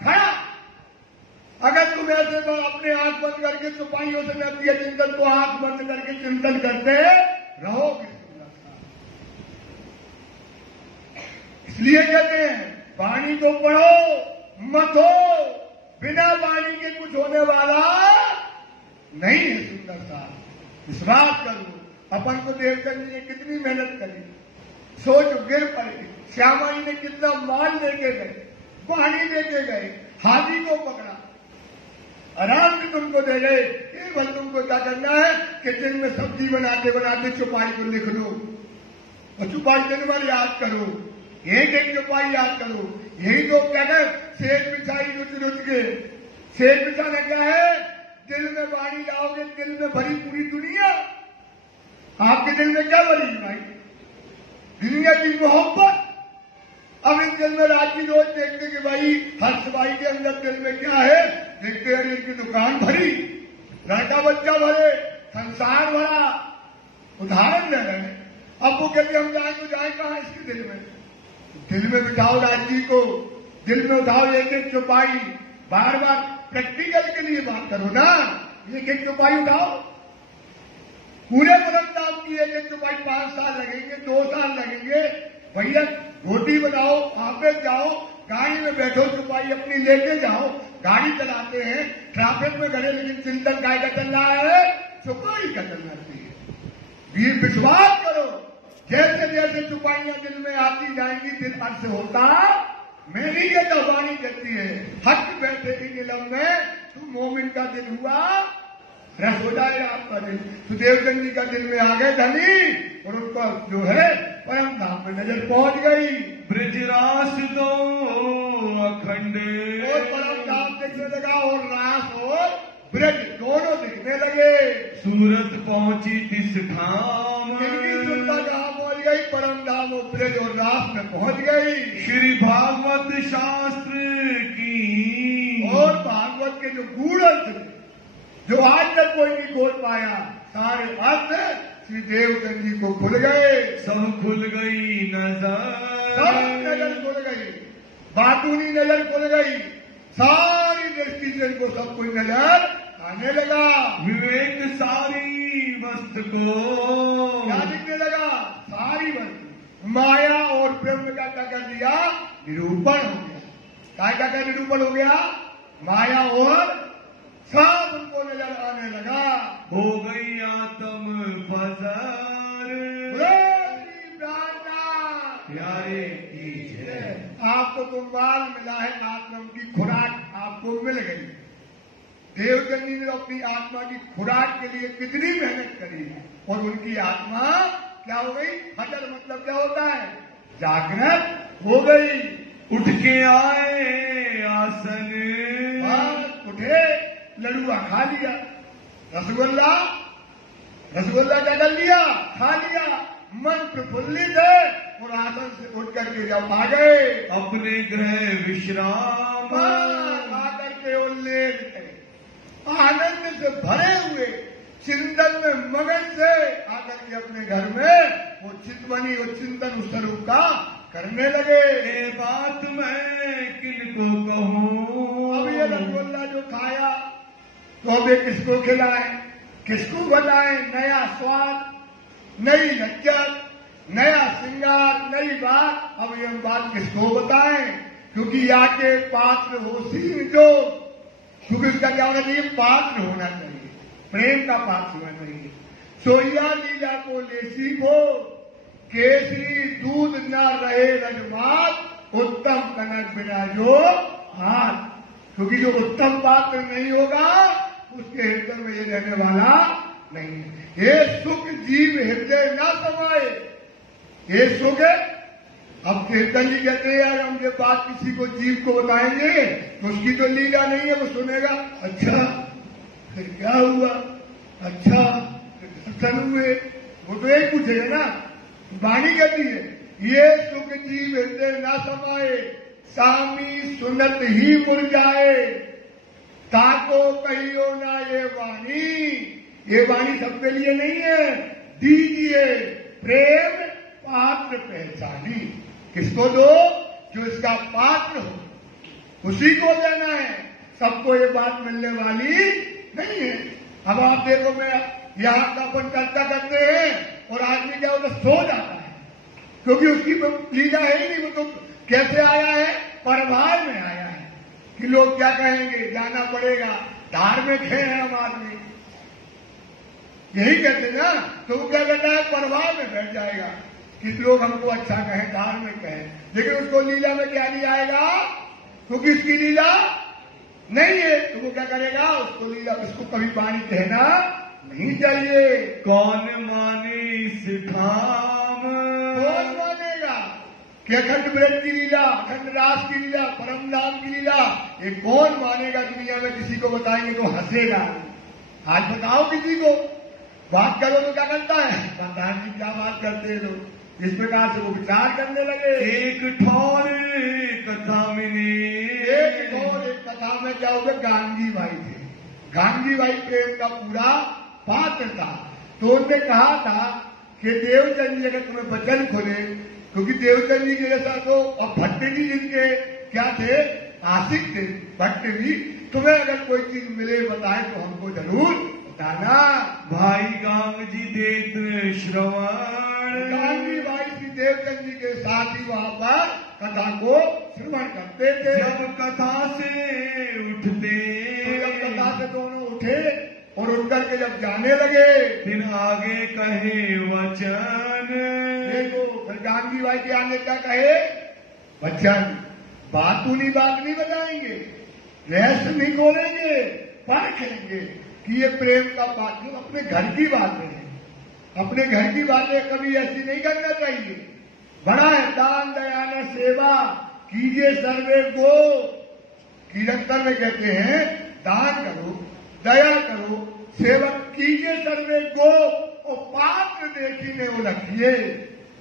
खड़ा। अगर तुम ऐसे तो अपने आंख बंद करके चौपाइयों से न किया चिंतन, तो आंख बंद करके चिंतन करते रहोगे। इसलिए कहते हैं वाणी को पढ़ो मत हो, बिना वाणी के कुछ होने वाला नहीं है। सुंदर सा विश्वास करो। अपन को देवचंद जी ने कितनी मेहनत करी, सोच गिर पड़े। श्यामा जी ने कितना माल लेके गए, पानी लेके गए, हाथी को पकड़ा, आराम से तुमको दे गए। केवल तुमको क्या करना है कि दिन में सब्जी बनाते बनाते चौपाई को लिख लो और चौपाई दिन भर याद करो, एक एक चौपाई याद करो। यही तो क्या है सेज बिछाई रुच रुच के। सेज बिछाना क्या है? दिल में वाणी लाओगे, दिल में भरी पूरी दुनिया। आपके दिल में क्या भरी भाई? दुनिया की मोहब्बत। अब इस दिल में रात की रोज देखते कि भाई हर्ष भाई के अंदर दिल में क्या है, देखते हैं इनकी दुकान भरी, लड़का बच्चा भरे, संसार भरा। उदाहरण दे रहे हैं। अब वो कहते हम जाए तो जाए कहां इसके दिल में? दिल में बिठाओ राज्य को, दिल में उठाओ एक एक चौपाई। बार बार प्रैक्टिकल के लिए बात करो ना। एक एक चौपाई उठाओ। पूरे परमधाम की एक एक चौपाई 5 साल लगेंगे, 2 साल लगेंगे। भैया रोटी बनाओ, ऑफिस जाओ, गाड़ी में बैठो, चौपाई अपनी लेके जाओ। गाड़ी चलाते हैं, ट्रैफिक में खड़े, लेकिन चिंतन काय का चल रहा है? चौपाई का चलना चाहिए। ये विश्वास करो। जैसे जैसे चुपाइयां दिल में आती जाएंगी, दिल अर्थ होता मेरी ये वाणी कहती है हक बैठे इन इलम में तू मोमिन का दिल हुआ रस हो जाएगा आपका दिल। तो देवचंद जी का दिल में आ गए धनी और उनका जो है परम धाम में नजर पहुंच गई। ब्रजरास दो अखंड और परम धाम दिखने लगा और रास और ब्रज दोनों दिखने लगे। सूरत पहुंची तिस धाम, इनकी सुनता कहाँ पहुंच गई? परम धाम और ब्रज और रास में पहुंच गई। श्री भागवत शास्त्र की और भागवत के जो गूढ़ अर्थ जो आज तक कोई नहीं खोल पाया, सारे अर्थ श्री देवचंद जी को खुल गए। सब खुल गई नजर, सब नजर खुल गई, बातूनी नजर खुल गई, सारी दृष्टि से इनको सब कुछ नजर आने लगा। विवेक सारी वस्तु को क्या दिखने लगा? सारी वस्तु माया और ब्रह्म का क्या कर दिया? निरूपण हो गया। क्या क्या निरूपण हो गया? माया और सब उनको नजर आने लगा। हो गई आत्म पसार प्यारे की जय। आपको तो माल मिला है, आत्मा की खुराक आपको मिल गई। देवजनी ने अपनी आत्मा की खुराक के लिए कितनी मेहनत करी और उनकी आत्मा क्या हो गई? फजर मतलब क्या होता है? जागृत हो गई। उठ के आए आसन, उठे, लड़ुआ खा लिया, रसगुल्ला क्या कर लिया? खा लिया। मन प्रफुल्लित है और आसन से उठ करके जब आ गए अपने गृह विश्राम, आकर के उल्लेख करें, आनंद से भरे हुए चिंतन में मगन से आकर के अपने घर में वो चिंतवनी और चिंतन उस स्वरूप का करने लगे। ये बात मैं किनको कहूँ? अब ये रसगुल्ला जो खाया तो अब ये किसको खिलाए, किसको बताए? नया स्वाद, नई लज्जत, नया श्रृंगार, नई बात। अब ये बात किसको बताएं? क्योंकि या के पात्र हो सी जो, क्योंकि उसका क्या होना चाहिए? पात्र होना चाहिए, प्रेम का पात्र होना चाहिए। सोया लीला को ले सीखो, केसरी दूध न रहे रजमात, उत्तम कनक बिना जो हाथ। क्योंकि जो उत्तम पात्र नहीं होगा उसके हृदय में ये रहने वाला नहीं है। ये सुख जीव हृदय न समाये, ये सुख। अब कीर्तन जी कहते हैं यार हम ये बात किसी को जीव को बताएंगे तो उसकी तो लीला नहीं है, वो सुनेगा अच्छा फिर क्या हुआ, अच्छा दर्शन हुए, वो तो एक पूछेगा ना। वाणी कहती है ये सुख जीव हृदय न समाये, सामी सुनत ही मुरझाए, ताको कहियो ना ये वाणी। ये वाणी सबके लिए नहीं है। दीजिए प्रेम पात्र पहचानी, किसको दो? जो इसका पात्र हो, उसी को देना है। सबको ये बात मिलने वाली नहीं है। अब आप देखो, मैं यहाँ का अपन चर्चा करते हैं और आदमी क्या होता है? सो जाता है, क्योंकि उसकी लीला है ही नहीं। वो तो कैसे आया है? प्रभाव में आया है कि लोग क्या कहेंगे, जाना पड़ेगा। धार्मिक है हम आदमी, यही कहते ना। तो वो क्या करता है? प्रभाव में बैठ जाएगा कि लोग हमको अच्छा कहें, धार्मिक कहें, लेकिन उसको लीला में क्या नहीं आएगा? क्योंकि इसकी लीला नहीं है। तो वो क्या करेगा? उसको लीला, उसको कभी वाणी कहना नहीं चाहिए। कौन माने सिखाम? कौन मानेगा कि अखंड ब्रज की लीला, अखंड रास की लीला, परम नाम की लीला, ये कौन मानेगा? दुनिया में किसी को बताएंगे तो हंसेगा। आज बताओ किसी को, बात करो तो क्या करता है? पता नहीं क्या बात करते हैं लोग। इस प्रकार से वो विचार करने लगे। एक ठौर कथा में एक कथा में क्या हो गया? गांधी भाई थे। गांधी भाई प्रेम का पूरा पात्र था। तो उनने कहा था कि देवचंद जी अगर तुम्हें वचन खोले, क्योंकि देवचंद जी के जैसा तो, और भट्ट जी जिनके क्या थे? आशिक थे भट्ट जी। तुम्हें अगर कोई चीज मिले बताए तो हमको जरूर बताना। भाई गांव जी देत श्रवण, गांधी भाई श्री देवचंद जी के साथ ही वहां पर कथा को श्रवण करते थे। जब कथा से उठते, तो जब कथा से दोनों उठे और उठ करके जब जाने लगे, फिर आगे कहे वचन। देखो फिर गांधी भाई के आने क्या कहे? वचन। बात नहीं बताएंगे, रहस्य नहीं खोलेंगे, परखेंगे कि ये प्रेम का बात नहीं। अपने घर की बातें हैं, अपने घर की बातें कभी ऐसी नहीं करना चाहिए। बड़ा है दान दयान सेवा कीजिए सर्वे को। कीर्तन में कहते हैं दान करो, दया करो, सेवक कीजिए सर्वे को, और पात्र देखी वो रखिए।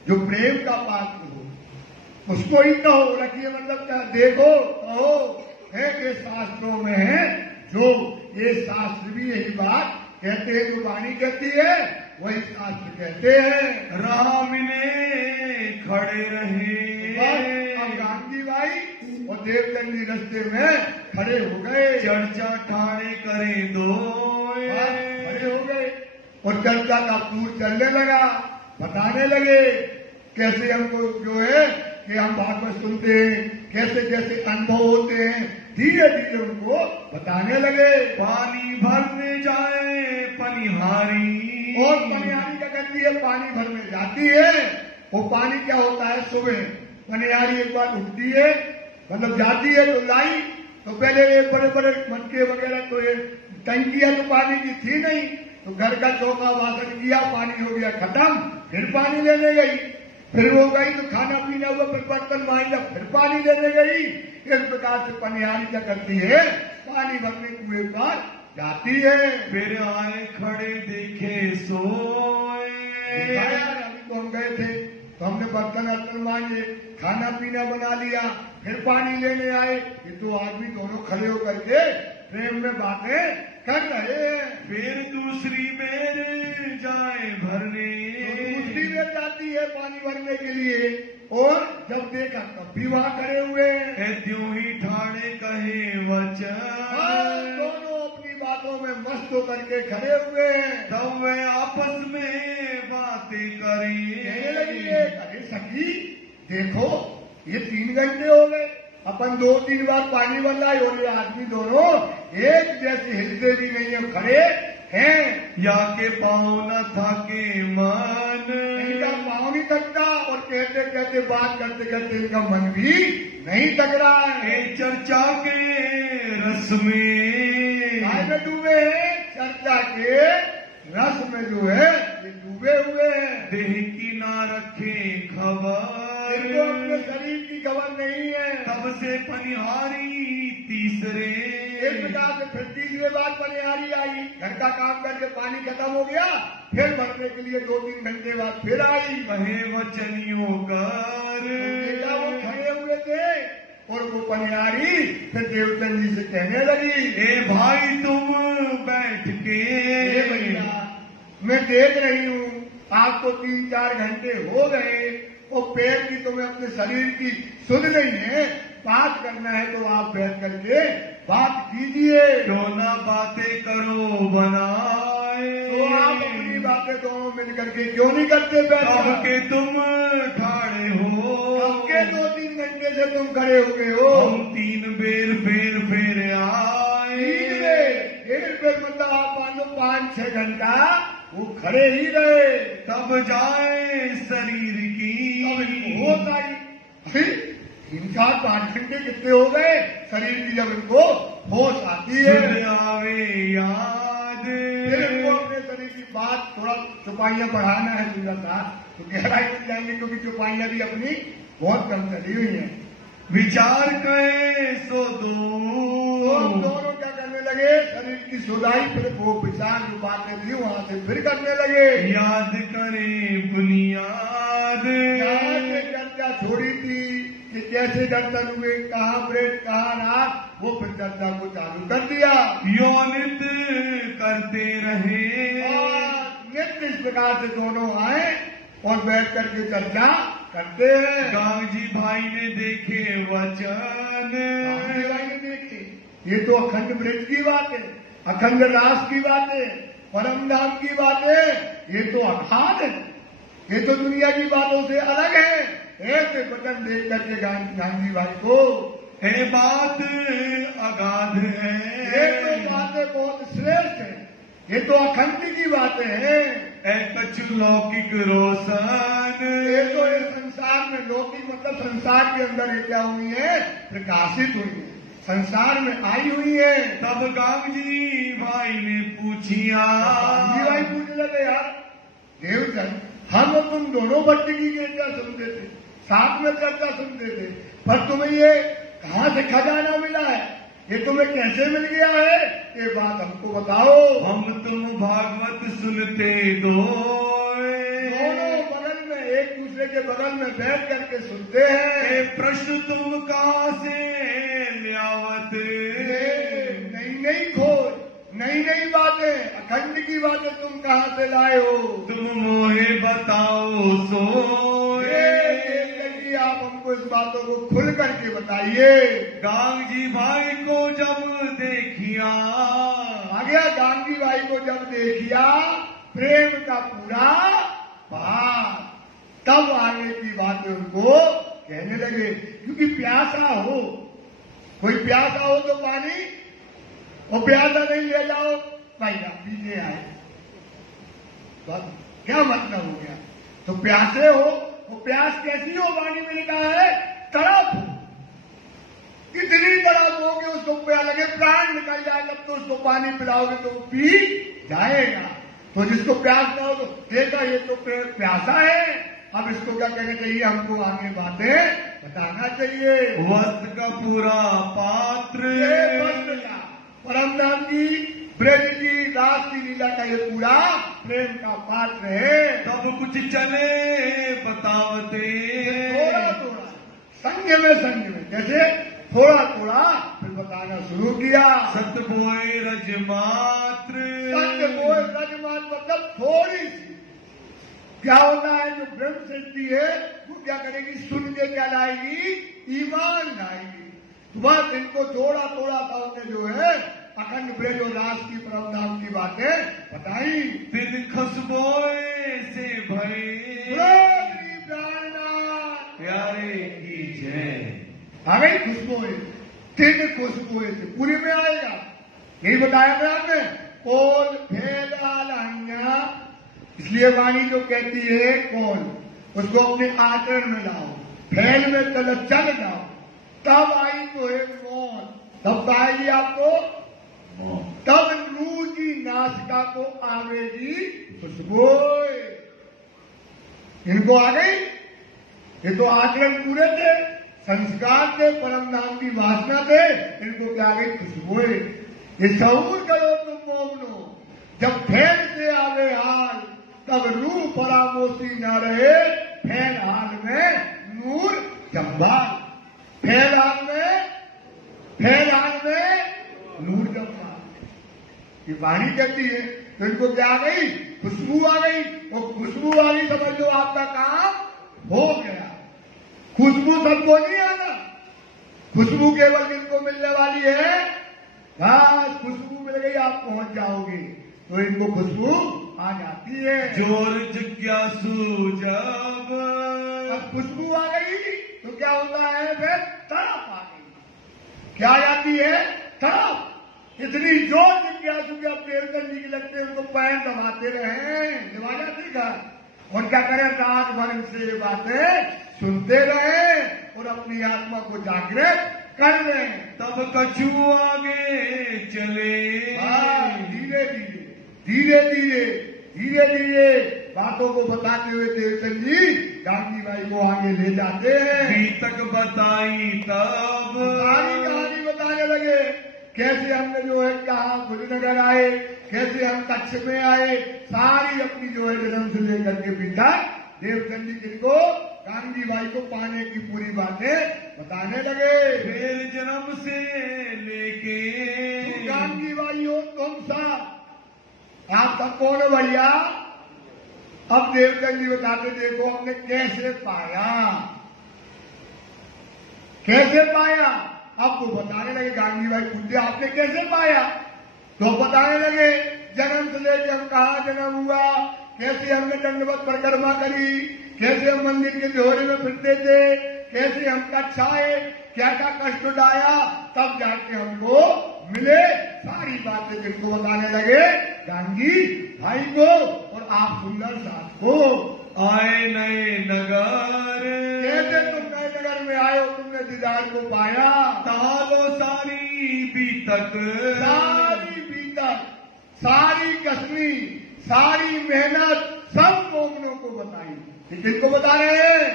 जो प्रेम का पात्र हो उसको ही कहो, रखिए मतलब क्या? देखो कहो है कि शास्त्रों में है जो, ये शास्त्र भी यही बात कहते हैं। जो वाणी कहती है वही शास्त्र कहते हैं। राम ने खड़े रहे। अब गांधी भाई और देवचंद जी रास्ते में खड़े हो गए। चर्चा ठाणे करे दो, खड़े हो गए और चर्चा का टूर चलने लगा। बताने लगे कैसे हमको जो है कि हम भागवत सुनते हैं, कैसे कैसे अनुभव होते हैं। धीरे धीरे उनको बताने लगे। पानी भरने जाए पनिहारी, और पनिहारी क्या करती है? पानी भरने जाती है। वो पानी क्या होता है? सुबह पनिहारी एक बार उठती है, मतलब जाती है तो लाई, तो पहले ये बड़े बड़े मटके वगैरह तो ये टंकियां तो पानी की थी नहीं, तो घर का चौका वासन किया, पानी हो गया खत्म, फिर पानी लेने गई। फिर वो गई तो खाना पीना हुआ, फिर बर्तन मांजा, फिर पानी लेने गई। इस प्रकार से पनिहारी क्या करती है? पानी भरने कुएं पर जाती है। फिर आए खड़े देखे सोए। अभी तो हम गए थे तो हमने बर्तन वर्तन मांजे, खाना पीना बना लिया, फिर पानी लेने आए। ये तो आदमी दोनों खड़े होकर के प्रेम में बातें कर रहे हैं। फिर दूसरी बेर जाए भरने, तो दूसरी बेर जाती है पानी भरने के लिए, और जब देखा तब भी वहां खड़े हुए हैं। त्यों ही ठाणे कहे वचन, दोनों अपनी बातों में मस्त होकर के खड़े हुए हैं। तब वे आपस में बातें कहने लगी, करें। अरे सखी देखो, ये 3 घंटे हो गए, अपन 2-3 बार पानी भर लाए, और ये आदमी दोनों एक जैसे हिलते भी नहीं है, खड़े हैं। या के पाँव न था के मन, इनका पाँव नहीं थकता, और कहते कहते बात करते करते इनका मन भी नहीं थक रहा है। ए चर्चा के रस में, काय में डूबे हैं? चर्चा के रस में जो है ये डूबे हुए हैं। देह की ना रखे खबर, इनको अपने शरीर की खबर नहीं है। तब से पनिहारी तीसरे, एक प्रकार से फिर तीसरे बार पनिहारी आई। घर का काम करके पानी खत्म हो गया, फिर भरने के लिए 2-3 घंटे बाद फिर आई। कहे वचनियों कर, बेटा वो खड़े हुए थे, और वो पनिहारी फिर देवचंद जी से कहने लगी, ए भाई तुम बैठ के, भैया मैं देख रही हूँ आपको 3-4 घंटे हो गए, वो पैर की तुम्हें अपने शरीर की सुध नहीं है। बात करना है तो आप बैठ करके बात कीजिए। क्यों ना बातें करो बनाए, तो आप अपनी बातें दोनों मिल करके क्यों नहीं करते? कब के तुम ठाणे हो, कब के 2-3 घंटे से तुम खड़े हुए हो? हम 3 बेर फेर आए। एक बेर मतलब आप मान लो 5-6 घंटा वो खड़े ही रहे। तब जाए शरीर की, होता ही 3-4-5 घंटे कितने हो गए शरीर की, जब इनको होश आती है सुन आवे याद, फिर इनको अपने शरीर की बात थोड़ा चुपाइयां बढ़ाना है सुंदर सा, तो गहराई मिल जाएंगे, क्योंकि चुपाइयां भी अपनी बहुत कम चली हुई हैं। विचार करे सो दो, दोनों क्या करने लगे? शरीर की सुधाई, फिर वो विचार जो बातें थी वहां से फिर करने लगे। याद करे बुनियाद, चर्चा छोड़ी थी कि कैसे दर्शन हुए, कहाँ ब्रेड कहाँ रात, वो फिर चर्चा को चालू कर दिया। योनित करते रहे, नित्य इस प्रकार से दोनों आए और बैठ करके चर्चा करते हैं। गांधी भाई ने देखे वचन, भाई ने देखे, ये तो अखंड ब्रज की बात है, अखंड रास की बात है, परम धाम की बात है, ये तो अखाध है, ये तो दुनिया की बातों से अलग है। ऐसे वचन देख करके गांधी भाई को, ये बात अगाध है, ये तो बातें बहुत श्रेष्ठ है, ये तो अखंड की बातें हैं। कछु लौकिक रोशन, ये तो इस संसार में लौकिक मतलब संसार के अंदर ये क्या हुई है? प्रकाशित हुई है, संसार में आई हुई है। तब गांधी भाई ने पूछिया, गांधी भाई पूछने लगे, यार देवचंद हम और तुम दोनों बच्चे की चर्चा सुनते थे, साथ में चर्चा सुनते थे, पर तुम्हें ये कहाँ से खजाना मिला है? ये तुम्हें कैसे मिल गया है? ये बात हमको बताओ। हम तुम भागवत सुनते दोनों बगल में एक दूसरे के बगल में बैठ करके सुनते हैं। ये प्रश्न तुम कहाँ से ल्यावत, नई खोज, नई बातें, अखंड की बातें तुम कहाँ से लाए हो? तुम मोहे बताओ सो, आप हमको हमको इस बातों को खुल करके बताइए। गांगी भाई को जब देखिया, आ गया गांधी भाई को जब देखिया प्रेम का पूरा भार, तब आगे की बातें उनको कहने लगे। क्योंकि प्यासा हो, कोई प्यासा हो तो पानी, और प्यासा नहीं ले जाओ भाई आप पीने आए, तो क्या मतलब हो गया? तो प्यासे हो, वो प्यास कैसी हो? वाणी में लिखा है तड़प हो, इतनी तड़प हो कि उसको प्यास लगे प्राण निकल जाए, तब तो उसको पानी पिलाओगे तो पी जाएगा। तो जिसको प्यास ना हो तो देखा ये तो प्यासा है, अब इसको क्या कहना चाहिए? हमको आगे बातें बताना चाहिए। वस्त का पूरा पात्र, परमधाम की ब्रज की रास की लीला का ये पूरा प्रेम का पात्र है। तब कुछ चले बतावते, थोड़ा थोड़ा संग में जैसे थोड़ा थोड़ा फिर बताना शुरू किया। सत्य बोए रजमात्र, सत्य बोए रजमात्र मतलब थोड़ी सी। क्या होता है? जो ब्रह्म सृष्टि है वो क्या करेगी? सुन के क्या लाएगी? ईमान लाएगी। बस इनको थोड़ा थोड़ा सा उसने जो है अखंड ब्रज और रास की परमधाम की बातें बताई। फिर खुशबोए से भरे, प्यारे की जय। आ गई खुशबुएं, तीन खुशबुएं से पूरी में आएगा। यही बताया था आपने, कोल फेल आलान्या, इसलिए वाणी जो कहती है कोल, उसको अपने आचरण में लाओ, फैल में चल जाओ, तब आई तो है मौन, तब पाएगी आपको, तब नूर की नासिका को आवेगी खुशबू। इनको आ गई, ये तो आचरण पूरे थे, संस्कार थे, परम नाम की वासना थे, इनको क्या आ गई? खुशबू। ये सहूर करो तुम मोमनो, जब फैल से आवे हाल, तब रूह परामोशी न रहे, फैल हाल में नूर जम्बाल, फैल हाल में नूर जम्बाल। ये वाणी कहती है, तो इनको क्या आ गई? खुशबू आ गई। वो खुशबू वाली समझ लो आपका काम हो गया। खुशबू सबको नहीं आना, खुशबू केवल जिनको मिलने वाली है, बस खुशबू मिल गई आप पहुंच जाओगे, तो इनको खुशबू आ जाती है। जोर जिज्ञासु जब, अब खुशबू आ गई तो क्या होता है? फिर तड़प आ गई। क्या आ जाती है? तड़प। इतनी जोर जिज्ञासु के अब देवता जी के लगते उनको पैर दबाते रहे, दबा जाती घर, और क्या करें? रात भर इनसे बातें सुनते रहे और अपनी आत्मा को जागृत कर रहे। तब कछु आगे चले, धीरे धीरे बातों को बताते हुए देवचंद जी गांधी भाई को आगे ले जाते हैं। बीतक बताई तब, सारी कहानी बताने लगे, कैसे हमने जो है कहा भुजनगर आए, कैसे हम कच्छ में आए, सारी अपनी जो है जन्म से लेकर के बीता देवचंद जी जिनको गांधी भाई को पाने की पूरी बातें बताने लगे। फिर जन्म से लेके, गांधी भाई हो तुम सा, आप सब कौन हो भैया? अब देवचंद जी बताते, देखो हमने कैसे पाया, कैसे पाया। अब वो बताने लगे, गांधी भाई पूछते आपने कैसे पाया? तो बताने लगे जन्म से लेकर हम कहाँ जन्म हुआ, कैसे हमने दंडवत परिक्रमा करी, कैसे हम मंदिर के जोड़े में फिरते थे, कैसे हम कच्छ आए, क्या क्या कष्ट उठाया, तब जाके हमको मिले। सारी बातें जिनको बताने लगे गांधी भाई को और आप सुंदर साथ को। आए नए नगर, कैसे तुम नए नगर में आए हो, तुमने दीदार को पाया। तालो सारी बीतक, सारी कसमी, सारी मेहनत सब मोमनों को बताई। किनको बता रहे हैं?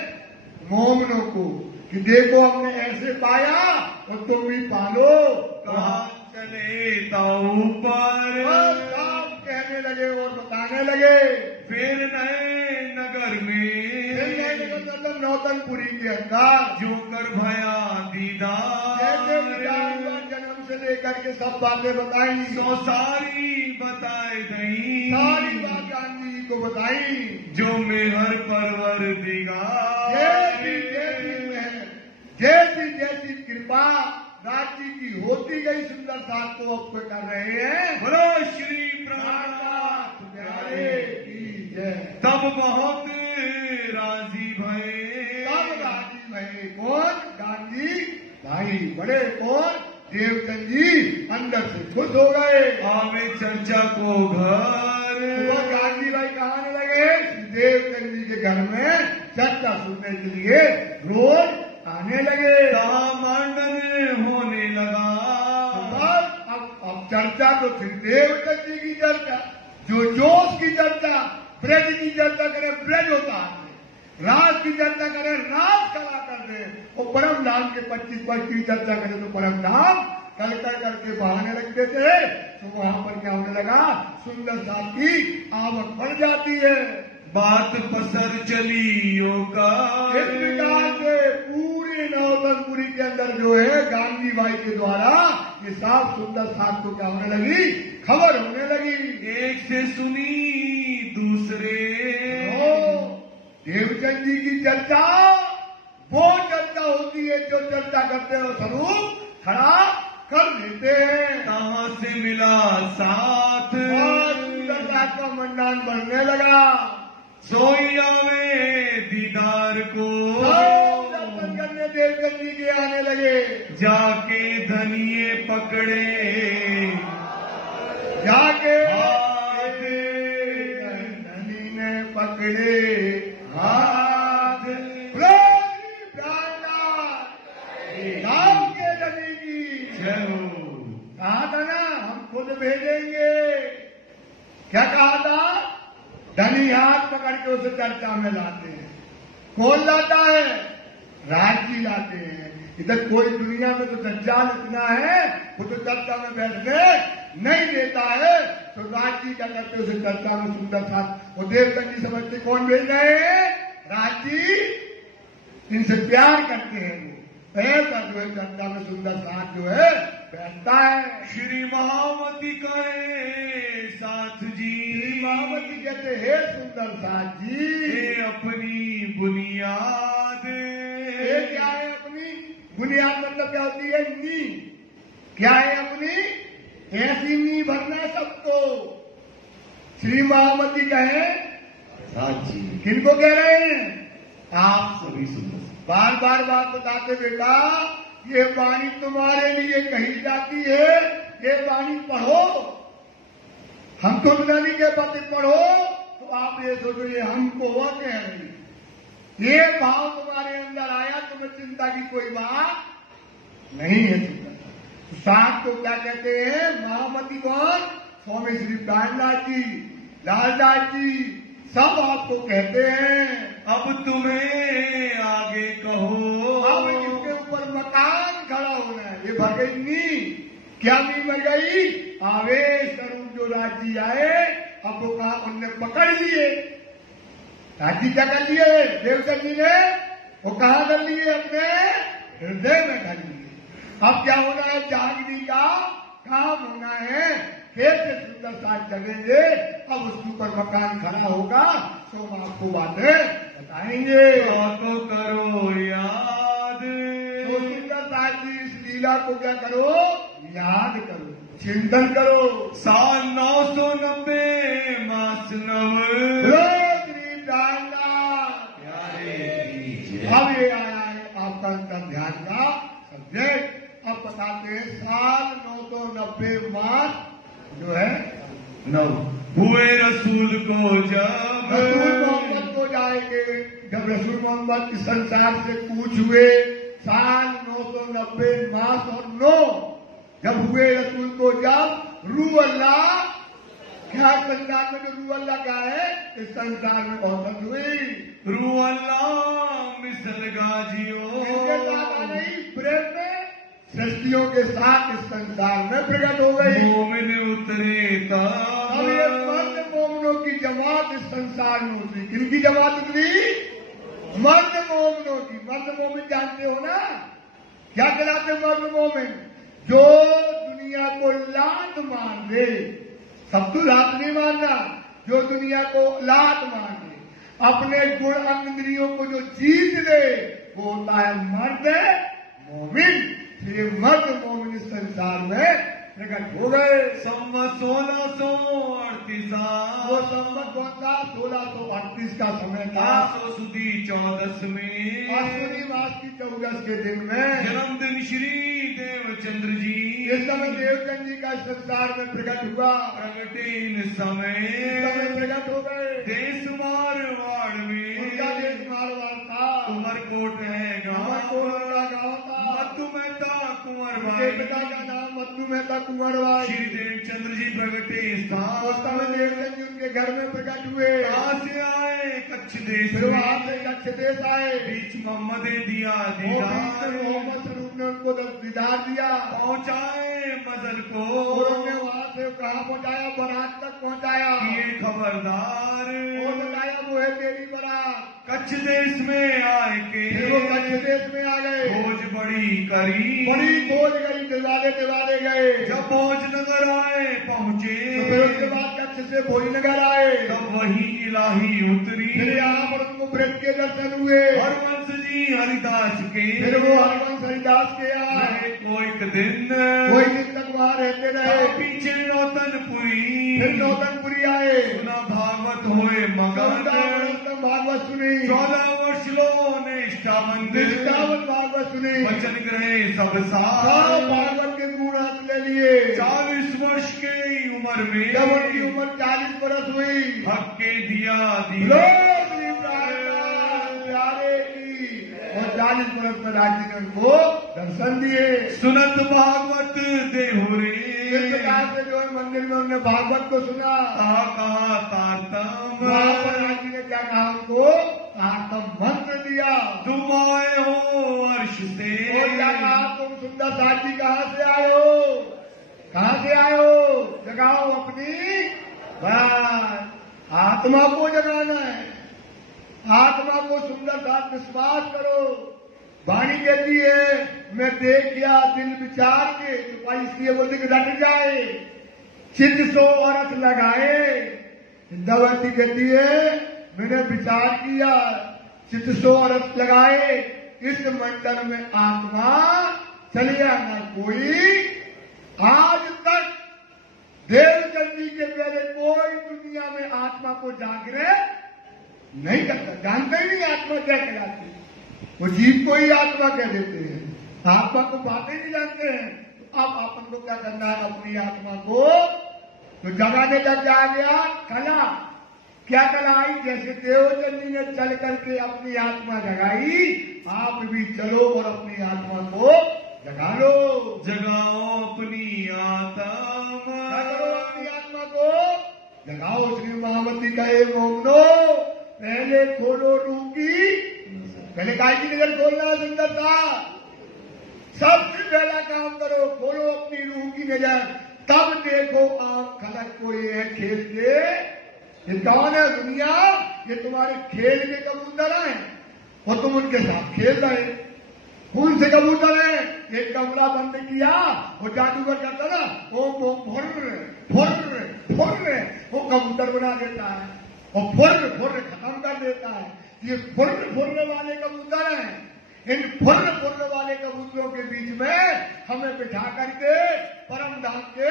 मोमनों को, कि देखो हमने ऐसे पाया और तुम भी पालो। कहा चले ताऊ पर, आप कहने लगे और बताने लगे। फिर नए नगर में, मतलब नौतनपुरी के अंदर जो कर भया दीदार, जन्म से लेकर के सब बातें बताई, तो सारी बताए गई, सारी बात गांधी को बताई। जो मेहर परवर दिगार, जैसी जैसी कृपा राज जी की होती गई सुंदर साथ को अब कर रहे हैं। बोलो श्री प्रहलाद प्यारे की जय। तब बहुत राजी भये। तब राजी भये कौन? गांधी भाई बड़े कौन? देवचंद जी अंदर से खुश हो गए। आवे चर्चा को घर। वो गांधी भाई कहाने लगे? देवचंद जी के घर में चर्चा सुनने के लिए रोज आने लगे। मंडन होने लगा। अब चर्चा तो फिर देवचंद जी की चर्चा, जो जोश की चर्चा, ब्रज की चर्चा करे ब्रज होता है, राज की चर्चा करे राज कला कर दे, और परम धाम के 25 पद की चर्चा करे तो परम धाम कल करके बहाने लगते थे। तो वहां पर क्या होने लगा? सुंदर साथ की आवक बढ़ जाती है। बात पसर चली का। इस प्रकार से पूरी नौतनपुरी के अंदर जो है गांधी भाई के द्वारा ये साफ सुंदर साथ को क्या होने लगी? खबर होने लगी। एक से सुनी दूसरे। देवचंद जी की चर्चा वो चर्चा होती है जो चर्चा करते हो स्वरूप खड़ा कर देते हैं। कहाँ से मिला साथ? सुंदर साथ का मंडान बढ़ने लगा। सोई आवे दीदार को। दर्शन करने देवचंद जी के आने लगे। जाके धनिये पकड़े। जाके धनी ने पकड़े हाथ। गांव के धनी की चलो कहा था ना हम खुद भेजेंगे। क्या कहा था? धनी हाथ पकड़ के उसे चर्चा में लाते हैं। कौन लाता है? राज जी लाते हैं। इधर कोई दुनिया में तो दज्जाल इतना है वो तो चर्चा में बैठने नहीं देता है। तो राज जी क्या करते उसे चर्चा में सुंदर साथ वो देवचंद जी समझते कौन भेज रहे हैं? राज जी इनसे प्यार करते हैं। वो ऐसा जो है चर्चा में सुंदर साथ जो है बैठता है। श्री महावती कहे साथ जी। महावती कहते हे सुंदर साथ जी ये अपनी बुनियाद। ये क्या है अपनी बुनियाद? मतलब क्या होती है? नी। क्या है अपनी? ऐसी नी भरना सबको। श्री महावती कहे साथ जी। किनको कह रहे हैं? आप सभी सुंदर। बार बार बात बताते बेटा ये वाणी तुम्हारे लिए कही जाती है। ये वाणी पढ़ो। हम तुम नदी के पति पढ़ो तो आप ये सोचो ये हमको हुआ कह रही। ये भाव तुम्हारे अंदर आया तुम्हें चिंता की कोई बात नहीं है। तो साथ को क्या कहते हैं? महामती कौन? स्वामी श्री प्राणदास जी, लालदास जी सब आपको कहते हैं। अब तुम्हें आगे कहो। अब इसके ऊपर मकान खड़ा होना है। ये भर गई नी। क्या नी भर गई? आवेश स्वरूप जो राज जी आए अब वो कहा उनने पकड़ लिए। राज जी क्या कर लिए? देवचंद जी ने वो कहा कर लिए? अपने हृदय में कर लिए। अब क्या होना है? जागनी का काम होना है। फिर से सुंदर साथ चलेंगे। अब उसके ऊपर मकान खड़ा होगा तो हम आपको बातें बताएंगे। तो करो याद। तो सुंदर साथ जी इस लीला को क्या करो? याद करो, चिंतन करो। साल 990 मास नव। अब ये आया है आपका अंतर ध्यान का सब्जेक्ट। अब बताते हैं साल 990 मास जो है 9 हुए रसूल को जब। रसूल मोहम्मद को जाएंगे। जब रसूल मोहम्मद इस संसार से कूच हुए साल 990 मास और 9 जब हुए रसूल को जब रू अल्लाह क्या संसार में जो रू अल्लाह का है इस संसार में बहुत हुई। रू अल्लाह मिसल गाजियो। इनके साथ आ गई प्रेम में सृष्टियों के साथ इस संसार में प्रकट हो गई। मोमिन उतरे अब ये मर्द मोमनों की जमात इस संसार में उतरी। किनकी जमात उतरी? मर्द मोमनों की। मर्द मोमिन जानते हो ना क्या कहलाते? मर्द मोमिन जो दुनिया को लात मान दे। सब तो लात नहीं मानना। जो दुनिया को लात मान दे, अपने गुण इंद्रियों को जो जीत दे वो होता है मर्द मोमिन, ये मर्द मोमिन इस संसार में प्रकट हो गए। संवत 1638 वो संवत कौन सा? 1638 का समय था। आसो सुदी 14 में आश्विनी मास की 14 के दिन में जन्मदिन श्री देवचंद्र जी इस समय देवचंद्र जी का संसार में प्रकट हुआ। प्रगटे इन समय प्रकट हो गए। देश मारवाड़ में उनका देश मारवाड़ था। उमरकोट है गाँव का गाँव था। मत्तू मेहता कुंवर उनके पिता का नाम मत्तू मेहता कुंवरबाई। श्री देवचंद्र जी प्रगटे स्थान उस समय देवचंद्र जी उनके घर में प्रकट हुए। कहाँ से आए? कच्छ देश फिर वहां से कच्छ देश आए। बीच मोहम्मद दिया मोहम्मद स्वरूप ने उनको दीदार दिया। पहुँचाए मजल को उन्होंने वहां से कहाँ पहुँचाया? बारात तक पहुँचाया। ये खबरदार और बताया वो है तेरी बारात। कच्छ देश में आए के फिर वो कच्छ देश में आ गए। खोज बड़ी करी खोज करी, दिलवाले गए। जब भोजनगर आए पहुँचे तो फिर उसके बाद कच्छ से भोजनगर आए। तब वही इलाही उतरी। फिर यहाँ पर उनको ब्रज के दर्शन हुए। हरवंश जी हरिदास के फिर वो हरवंश हरिदास के आए। कोई दिन तक वहाँ रहते रहे। पीछे नौतनपुरी। फिर नौतनपुरी आए। सुना भागवत हुए मगन। भागवत सुनी। 14 वर्ष लो निष्ठावंत भागवत सुनी। वचन ग्रहे सब साथ भागवत के गुण हाथ ले लिए। 40 वर्ष के उम्र में जब उनकी उम्र 40 वर्ष हुई, हक के दिया प्यारे की और 40 वर्ष में राज्य ने उनको दर्शन दिए। सुनत भागवत देहुरे। इस प्रकार से जो है मंदिर में उन्होंने भागवत को सुना। कहा तारतम। वहां पर राज्य ने क्या कहा उनको? तारतम मंत्र दिया। तुम आए हो अर्श से। और क्या कहा? तुम सुंदर साथी कहाँ से आए हो? कहाँ से आए हो? जगाओ अपनी बात। आत्मा को जगाना है। आत्मा को सुंदर साथ विश्वास करो। वाणी कहती है मैं देख गया दिल विचार के, चुपाई इसलिए वो दिख रट जाए। चित्त सो अर्थ लगाए। इंद्रावती कहती है मैंने विचार किया, चित्त सो अर्थ लगाए। इस मंडल में आत्मा चलिया न कोई। आज तक देवचंद जी के पहले कोई दुनिया में आत्मा को जागृत नहीं करता। जानते ही नहीं आत्मा क्या कहलाती है। वो जीव को ही आत्मा कह देते हैं। आत्मा को बातें नहीं जानते हैं। तो अब अपन को क्या करना है? अपनी आत्मा को तो जगाने का क्या आ गया? कला। क्या कला आई? जैसे देवचंद जी ने चल करके अपनी आत्मा जगाई, आप भी चलो और अपनी आत्मा को जगा लो। जगाओ अपनी आत्मा। अपनी आत्मा को जगाओ। श्री महावती का ये मोमनो पहले खोलो रूह की। पहले काय की नजर खोलना है सुंदर था। सबसे पहला काम करो, खोलो अपनी रूह की नजर। तब देखो आप खलक को ये है खेल के। ये कौन है दुनिया? ये तुम्हारे खेल के कबूतर हैं और तुम उनके साथ खेल रहे। कौन से कबूतर हैं? एक कमरा बंद किया, वो जादूगर करता ना, वो फुर्र वो कबूतर बना देता है और फुर्र खत्म कर देता है। ये फुर्र वाले कबूतर हैं। इन फुर्र वाले कबूतरों के बीच में हमें बिठा करके परम धाम के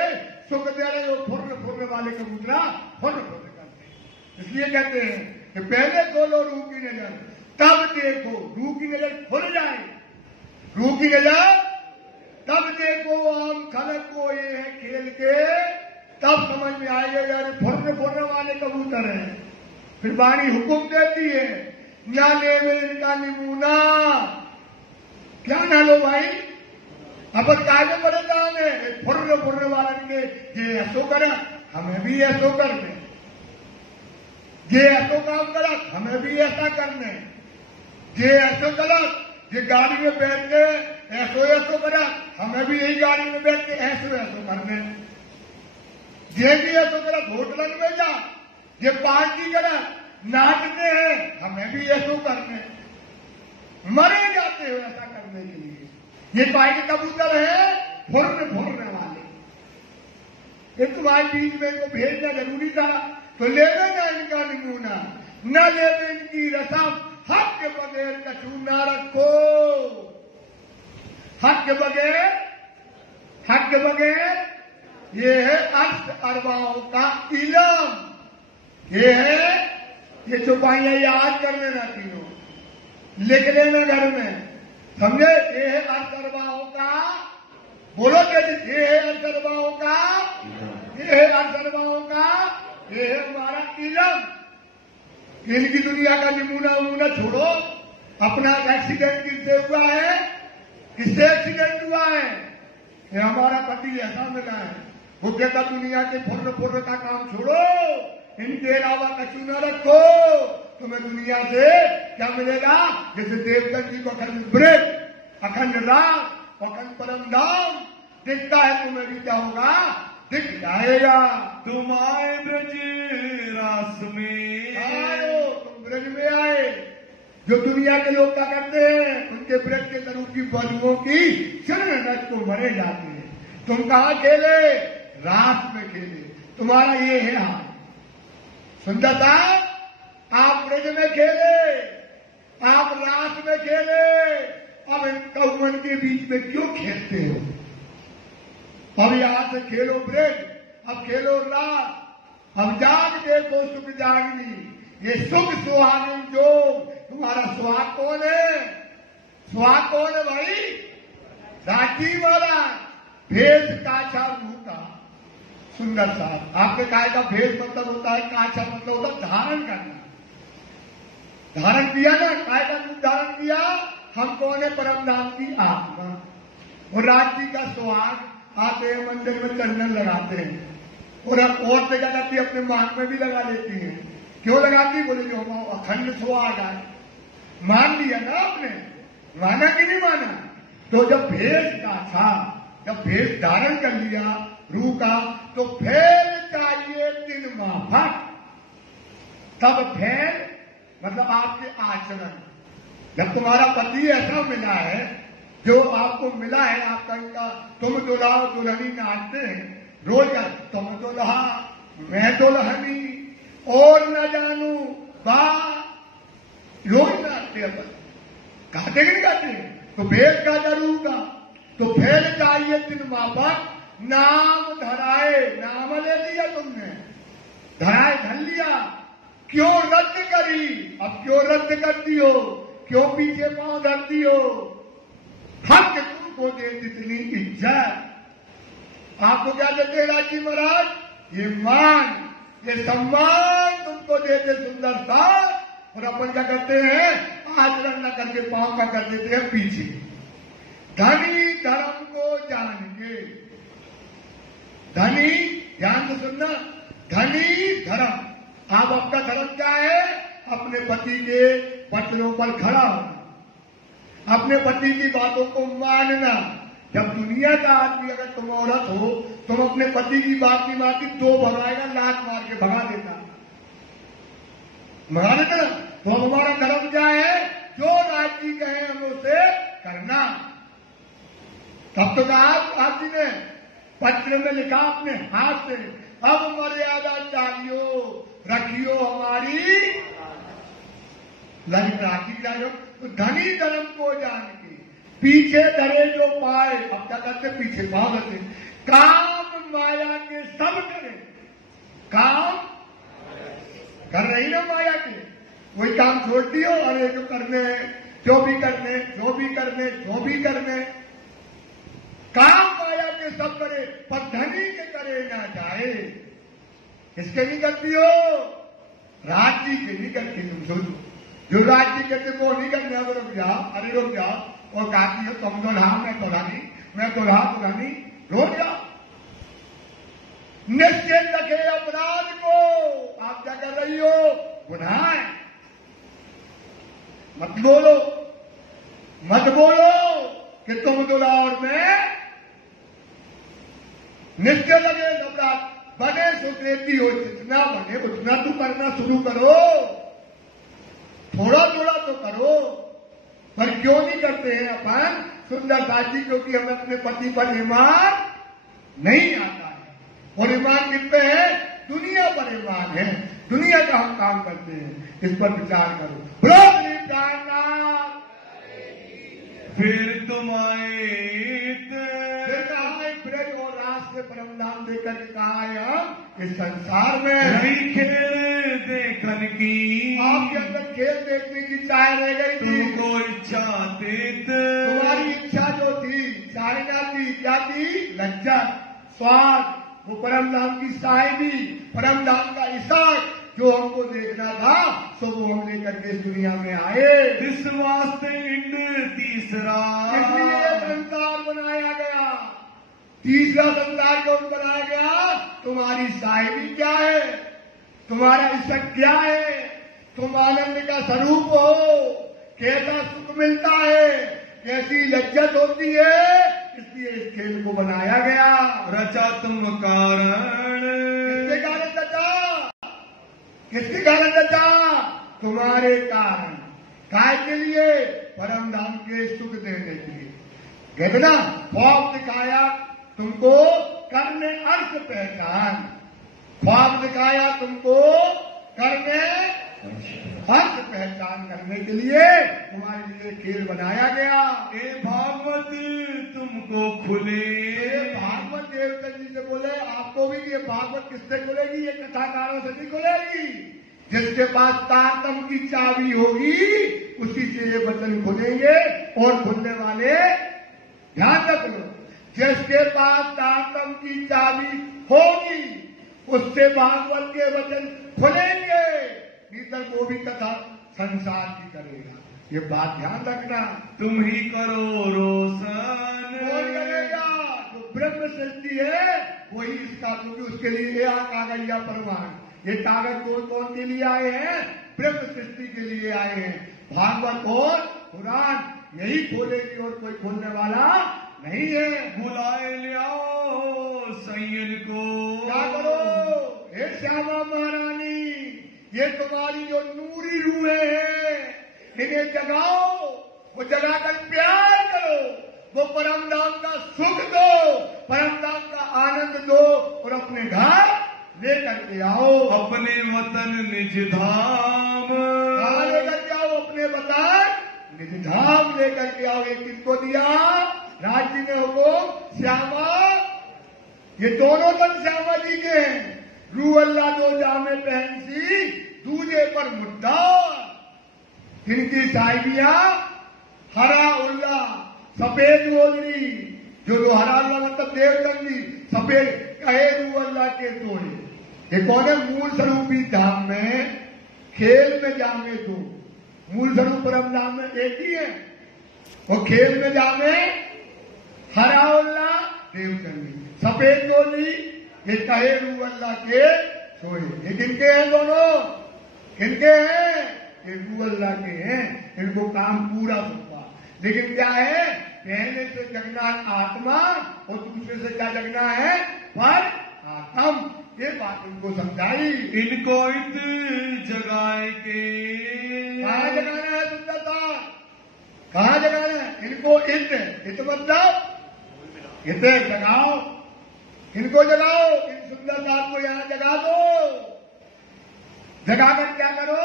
सुख दे रहे। वो फुर्र वाले कबूतरा फुर्र करते हैं। इसलिए कहते हैं कि पहले खोलो रूह की नजर, तब देखो। रूह की नजर खुल जाए, रूह की नजर, तब देखो आम खलक को ये है खेल के। तब समझ में आएगा यार फुर्र वाले कबूतर हैं। फिर वाणी हुक्म देती है ना ले इनका नमूना। क्या ना लो भाई? अब कागे बड़े काम है। फुर्र वाला ने ये ऐसो करा, हमें भी ऐसो करने। ये ऐसो काम करा, हमें भी ऐसा करने। ये ऐसो करा, ये गाड़ी में बैठ के ऐसो करा, हमें भी यही गाड़ी में बैठ के ऐसो करने। ये भी ऐसो करा, होटल में जा, ये पार्टी करा, नाचते हैं, हमें भी ऐसो करने। मरे जाते हो ऐसा करने के लिए। ये पार्टी कबूतर है फुर्र वाले। ये तुम्हारे बीच में इनको भेजना जरूरी था, तो ले लेना इनका नमूना। न ले इनकी रसम, हक के बगैर कछू न रखो। हक के बगैर ये है अर्थ अरबाओं का इलम। ये है, ये चौपाइयां याद कर लेना, तीनों लिख लेना घर में, समझे। ये है अर्थ अरबाओं का, बोलो कैसे, ये है अर्थ अरबाओं का, ये है अर्थ अरबाओं का, ये है हमारा इलम। इनकी दुनिया का नमूना छोड़ो। अपना एक्सीडेंट किससे हुआ है, किससे एक्सीडेंट हुआ है? ये हमारा पति ऐसा मिला है, वो कहता दुनिया के फुर्र का काम छोड़ो, इनके अलावा कछु न रखो, तुम्हें दुनिया से क्या मिलेगा? जैसे देवता जी को अखंड ब्रज, अखंड राम, अखंड परम धाम दिखता है, तुम्हें भी क्या होगा? दिख जाएगा। तुम आए ब्रज रास में, आयो तुम ब्रज में आए। जो दुनिया के लोग क्या करते हैं, उनके ब्रज के तरु की बलुओं की शरण रज को मरे जाते हैं। तुम कहाँ खेले? रास में खेले। तुम्हारा ये है हाल। सुंदर साहब, आप ब्रज में खेले, आप रास में खेले, अब इन कौवन के बीच में क्यों खेलते हो? अब यहां से खेलो ब्रज, अब खेलो रास, अब जाग देखो सुख जागनी। ये सुख सुहागन जोग, तुम्हारा सुहाग कौन है? सुहाग कौन है भाई? राजी वाला भेष काछा मुंह का। सुंदर साहब, आपके काय का भेष मतलब होता है, काछा मतलब होता है धारण करना। धारण किया ना, काय का रूप धारण किया। हम कौन है? परम धाम की आत्मा। और राजी का सुहाग, आते हैं मंदिर में चंदन लगाते हैं, और औरतें क्या करती है, अपने मान में भी लगा लेती हैं। क्यों लगाती? बोले जो हम अखंड सुहाग आए। मान लिया ना आपने, माना कि नहीं माना? तो जब भेष का था, जब भेष धारण कर लिया रूह का, तो फेर चाहिए 3 माफक। तब फेर मतलब आपके आचरण। जब तुम्हारा पति ऐसा मिला है, जो आपको मिला है, आपका इनका तुम दुल्हा दुल्हनी नाचते हैं रोज, तुम दुल्हा मैं दुल्हनी और न जानू बा, रोज नाचते अपन, गाते कि नहीं गाते? तो भेद का जरूर का, तो फेर चाहिए 3 माफक। नाम धराए, नाम ले लिया तुमने, धराए धर लिया, क्यों रद्द करी? अब क्यों रद्द करती हो? क्यों पीछे पांव धरती हो? हक तुमको दे इतनी इज्जत। आपको क्या देते हैं राजी महाराज? ये मान, ये सम्मान तुमको देते सुंदर सा। और अपन क्या करते हैं? आचरण न करके पांव का कर देते हैं पीछे। धनी धर्म को जान के, धनी ध्यान से सुनना, धनी धर्म। आप आपका धर्म क्या है? अपने पति के वचनों पर खड़ा होना, अपने पति की बातों को मानना। जब दुनिया का आदमी, अगर तुम औरत हो, तुम अपने पति की बात नहीं मानती, 2 भगाएगा, लात मार के भगा देता, भगा देता ना। तो हमारा धर्म क्या है? जो राजी कहे हम उसे करना। तब तो कहा आप जी ने पत्र में लिखा अपने हाथ से, अब मर्यादा चाहिए रखियो हमारी राखी जाओ। तो धनी धर्म को जान के पीछे धरे जो पाए, अब क्या करते? पीछे भाग लेते। काम माया के सब करे, काम कर रही ना माया के, वही काम छोड़ती हो। अरे जो करने, जो भी करने, जो भी करने, जो भी करने, काम माया के सब करे, पर धनी के करे ना जाए। किसके नहीं करती हो? राज्य के नहीं करती। तुम सोचो, जो राज्य कहते वो नहीं करने। अब रुक जाओ, अरे रुक जाओ, और कहती है तुम दुल्हा मैं दुल्हानी, मैं दुल्हा दुल्हानी, रुक जाओ। निश्चित रखे अपराध को। आप क्या कर रही हो? गुनाह है। मत बोलो, मत बोलो कि तुम दुल्हा और मैं। निश्चय लगे अपराध, बने सो देती हो, जितना बने उतना तू करना शुरू करो, थोड़ा थोड़ा तो करो। पर क्यों नहीं करते हैं अपन? सुंदर साथी, क्योंकि हमें अपने पति पर ईमान नहीं आता है। और ईमान किस पे है? दुनिया पर ईमान है, दुनिया का हम काम करते हैं। इस पर विचार करो। फिर तुम आए कर कहा है हम इस संसार में रही खेल देखन की, आपके अंदर खेल देखने की चाह रह गई थी। तुमको इच्छा तीत, तुम्हारी इच्छा जो थी चाहना थी, क्या थी? लज्जत, स्वाद, वो परम धाम की साहिबी, परम धाम का इशाक जो हमको देखना था, सो वो हम लेकर के इस दुनिया में आए। इस वास्ते इंड तीसरा, इसलिए ये संसार बनाया गया। तीसरा संसार क्यों बनाया गया? तुम्हारी साहिबी क्या है, तुम्हारा इशक क्या है, तुम आनंद का स्वरूप हो, कैसा सुख मिलता है, कैसी लज्जत होती है, इसलिए इस खेल को बनाया गया। रचा तुम कारण, किसके कारण रचा? किसके कारण रचा? तुम्हारे कारण। काय के लिए? परम धाम के सुख देने के लिए। कहते ना, ख्वाब दिखाया तुमको करने अर्थ पहचान, ख्वाब दिखाया तुमको करने अर्थ पहचान करने के लिए तुम्हारे लिए खेल बनाया गया। ए भागवत तुमको खुले, भागवत देवता जी से बोले आपको भी ये भागवत किससे खुलेगी? ये कथाकारों से नहीं खुलेगी। जिसके पास तारतम की चाबी होगी उसी से ये वचन खुलेंगे। और खुलने वाले ध्यान रख लो, जिसके पास तारतम की चाबी होगी उससे भागवत के वचन खुलेंगे, भीतर वो भी कथा संसार की करेगा। ये बात ध्यान रखना। तुम ही करो रोशन, कौन करेगा? जो ब्रह्म सृष्टि है वही इसका, क्योंकि उसके लिए ये कागज या परमाण, ये कागज कौन के लिए आए हैं? ब्रह्म सृष्टि के लिए आए हैं। भागवत और कुरान यही खोलेगी और कोई खोलने वाला नहीं है। बुलाए ले आओ सैयद को, क्या करो? हे श्यामा महारानी, ये तुम्हारी जो नूरी रूहें हैं इन्हें जगाओ, वो जगाकर प्यार करो, वो परम धाम का सुख दो, परम धाम का आनंद दो और अपने घर लेकर के आओ। अपने वतन निज धाम, कहाँ लेकर के आओ? अपने वतन निज धाम लेकर के आओ। ये किसको दिया? राज जी ने हुक्म। श्यामा, ये दोनों तन श्यामा जी के हैं। रू अल्लाह दो जामे पहन सी, दूजे पर मुद्दा। इनकी साहिबियां हरा उल्ला, सफेद गोलरी, जो हरा अल्लाह मतलब देवगंगी, सफेद कहे रू अल्लाह के तोड़े। ये कौन है? मूल स्वरूपी धाम में खेल में जामे दो। मूल स्वरूप परम धाम में एक ही है। वो खेल में जामे हरा उल्ला देवगंगी, सफेद गोली ये कहे रू अल्लाह के सोए। ये किनके हैं दोनों? किनके हैं? ये रू अल्लाह के हैं। इनको काम पूरा होगा, लेकिन क्या है? पहले से जगना आत्मा और दूसरे से क्या जगना है? पर आत्म। ये बात इनको समझाई। इनको इत जगाए के, कहाँ जगाना है सुंदरता? कहाँ जगाना है इनको? इत मतलब इत जगाओ, इनको जगाओ। इन सुंदरता को यहाँ जगा दो। जगाकर क्या करो?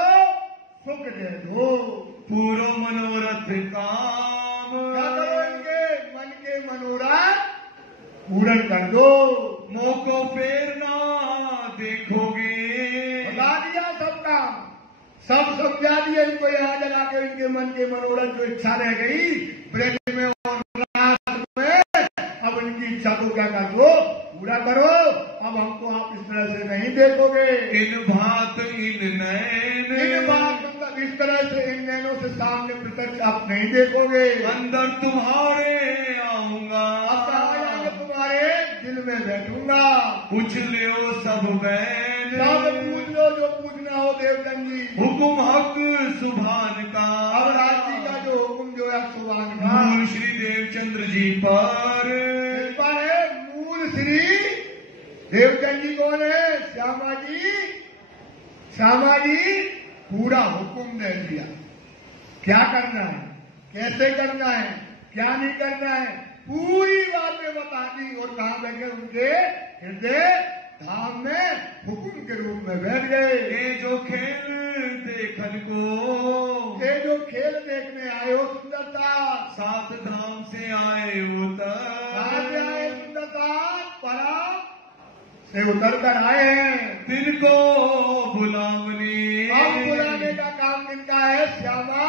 सुख दे दो। पूरो मनोरथ काम, क्या करो? इनके मन के मनोरथ पूर्ण कर दो। मोह को फेरना देखोगे, बता दिया सबका, सब समझा दिया इनको। यहाँ जगा के इनके मन के मनोरथ जो इच्छा रह गई ब्रज में और रात में, अब इनकी इच्छा को क्या कर दो? पूरा करो। अब हमको आप इस तरह से नहीं देखोगे। इन भात इन नैन, इन बात मतलब इस तरह से इन नैनों से सामने प्रत्यक्ष आप नहीं देखोगे। अंदर तुम्हारे आऊंगा, अब कहाँ जाके तुम्हारे दिल में बैठूंगा। पूछ लियो सब बैन, सब पूछ लो जो पूछना हो देवगंजी। हुकुम हक सुभान का, अब राजी का जो हुक्म जो है सुभान का मूल श्री देवचंद्र जी पर, इस पर है। मूल श्री देवचंद जी कौन है? श्यामा जी। श्यामा जी पूरा हुक्म दे दिया, क्या करना है, कैसे करना है, क्या नहीं करना है, पूरी बातें बता दी। और कहाँ बैठे? उनके हृदय धाम में हुक्म के रूप में बैठ गए। ये जो खेल देखन को, ये जो खेल देखने आए हो सुंदरता, सात धाम से आए उतर, कहाँ से आए सुंदरता? परा से उतर कर आए हैं। तिनको बुलावने। अब बुलाने का काम किनका है? श्यामा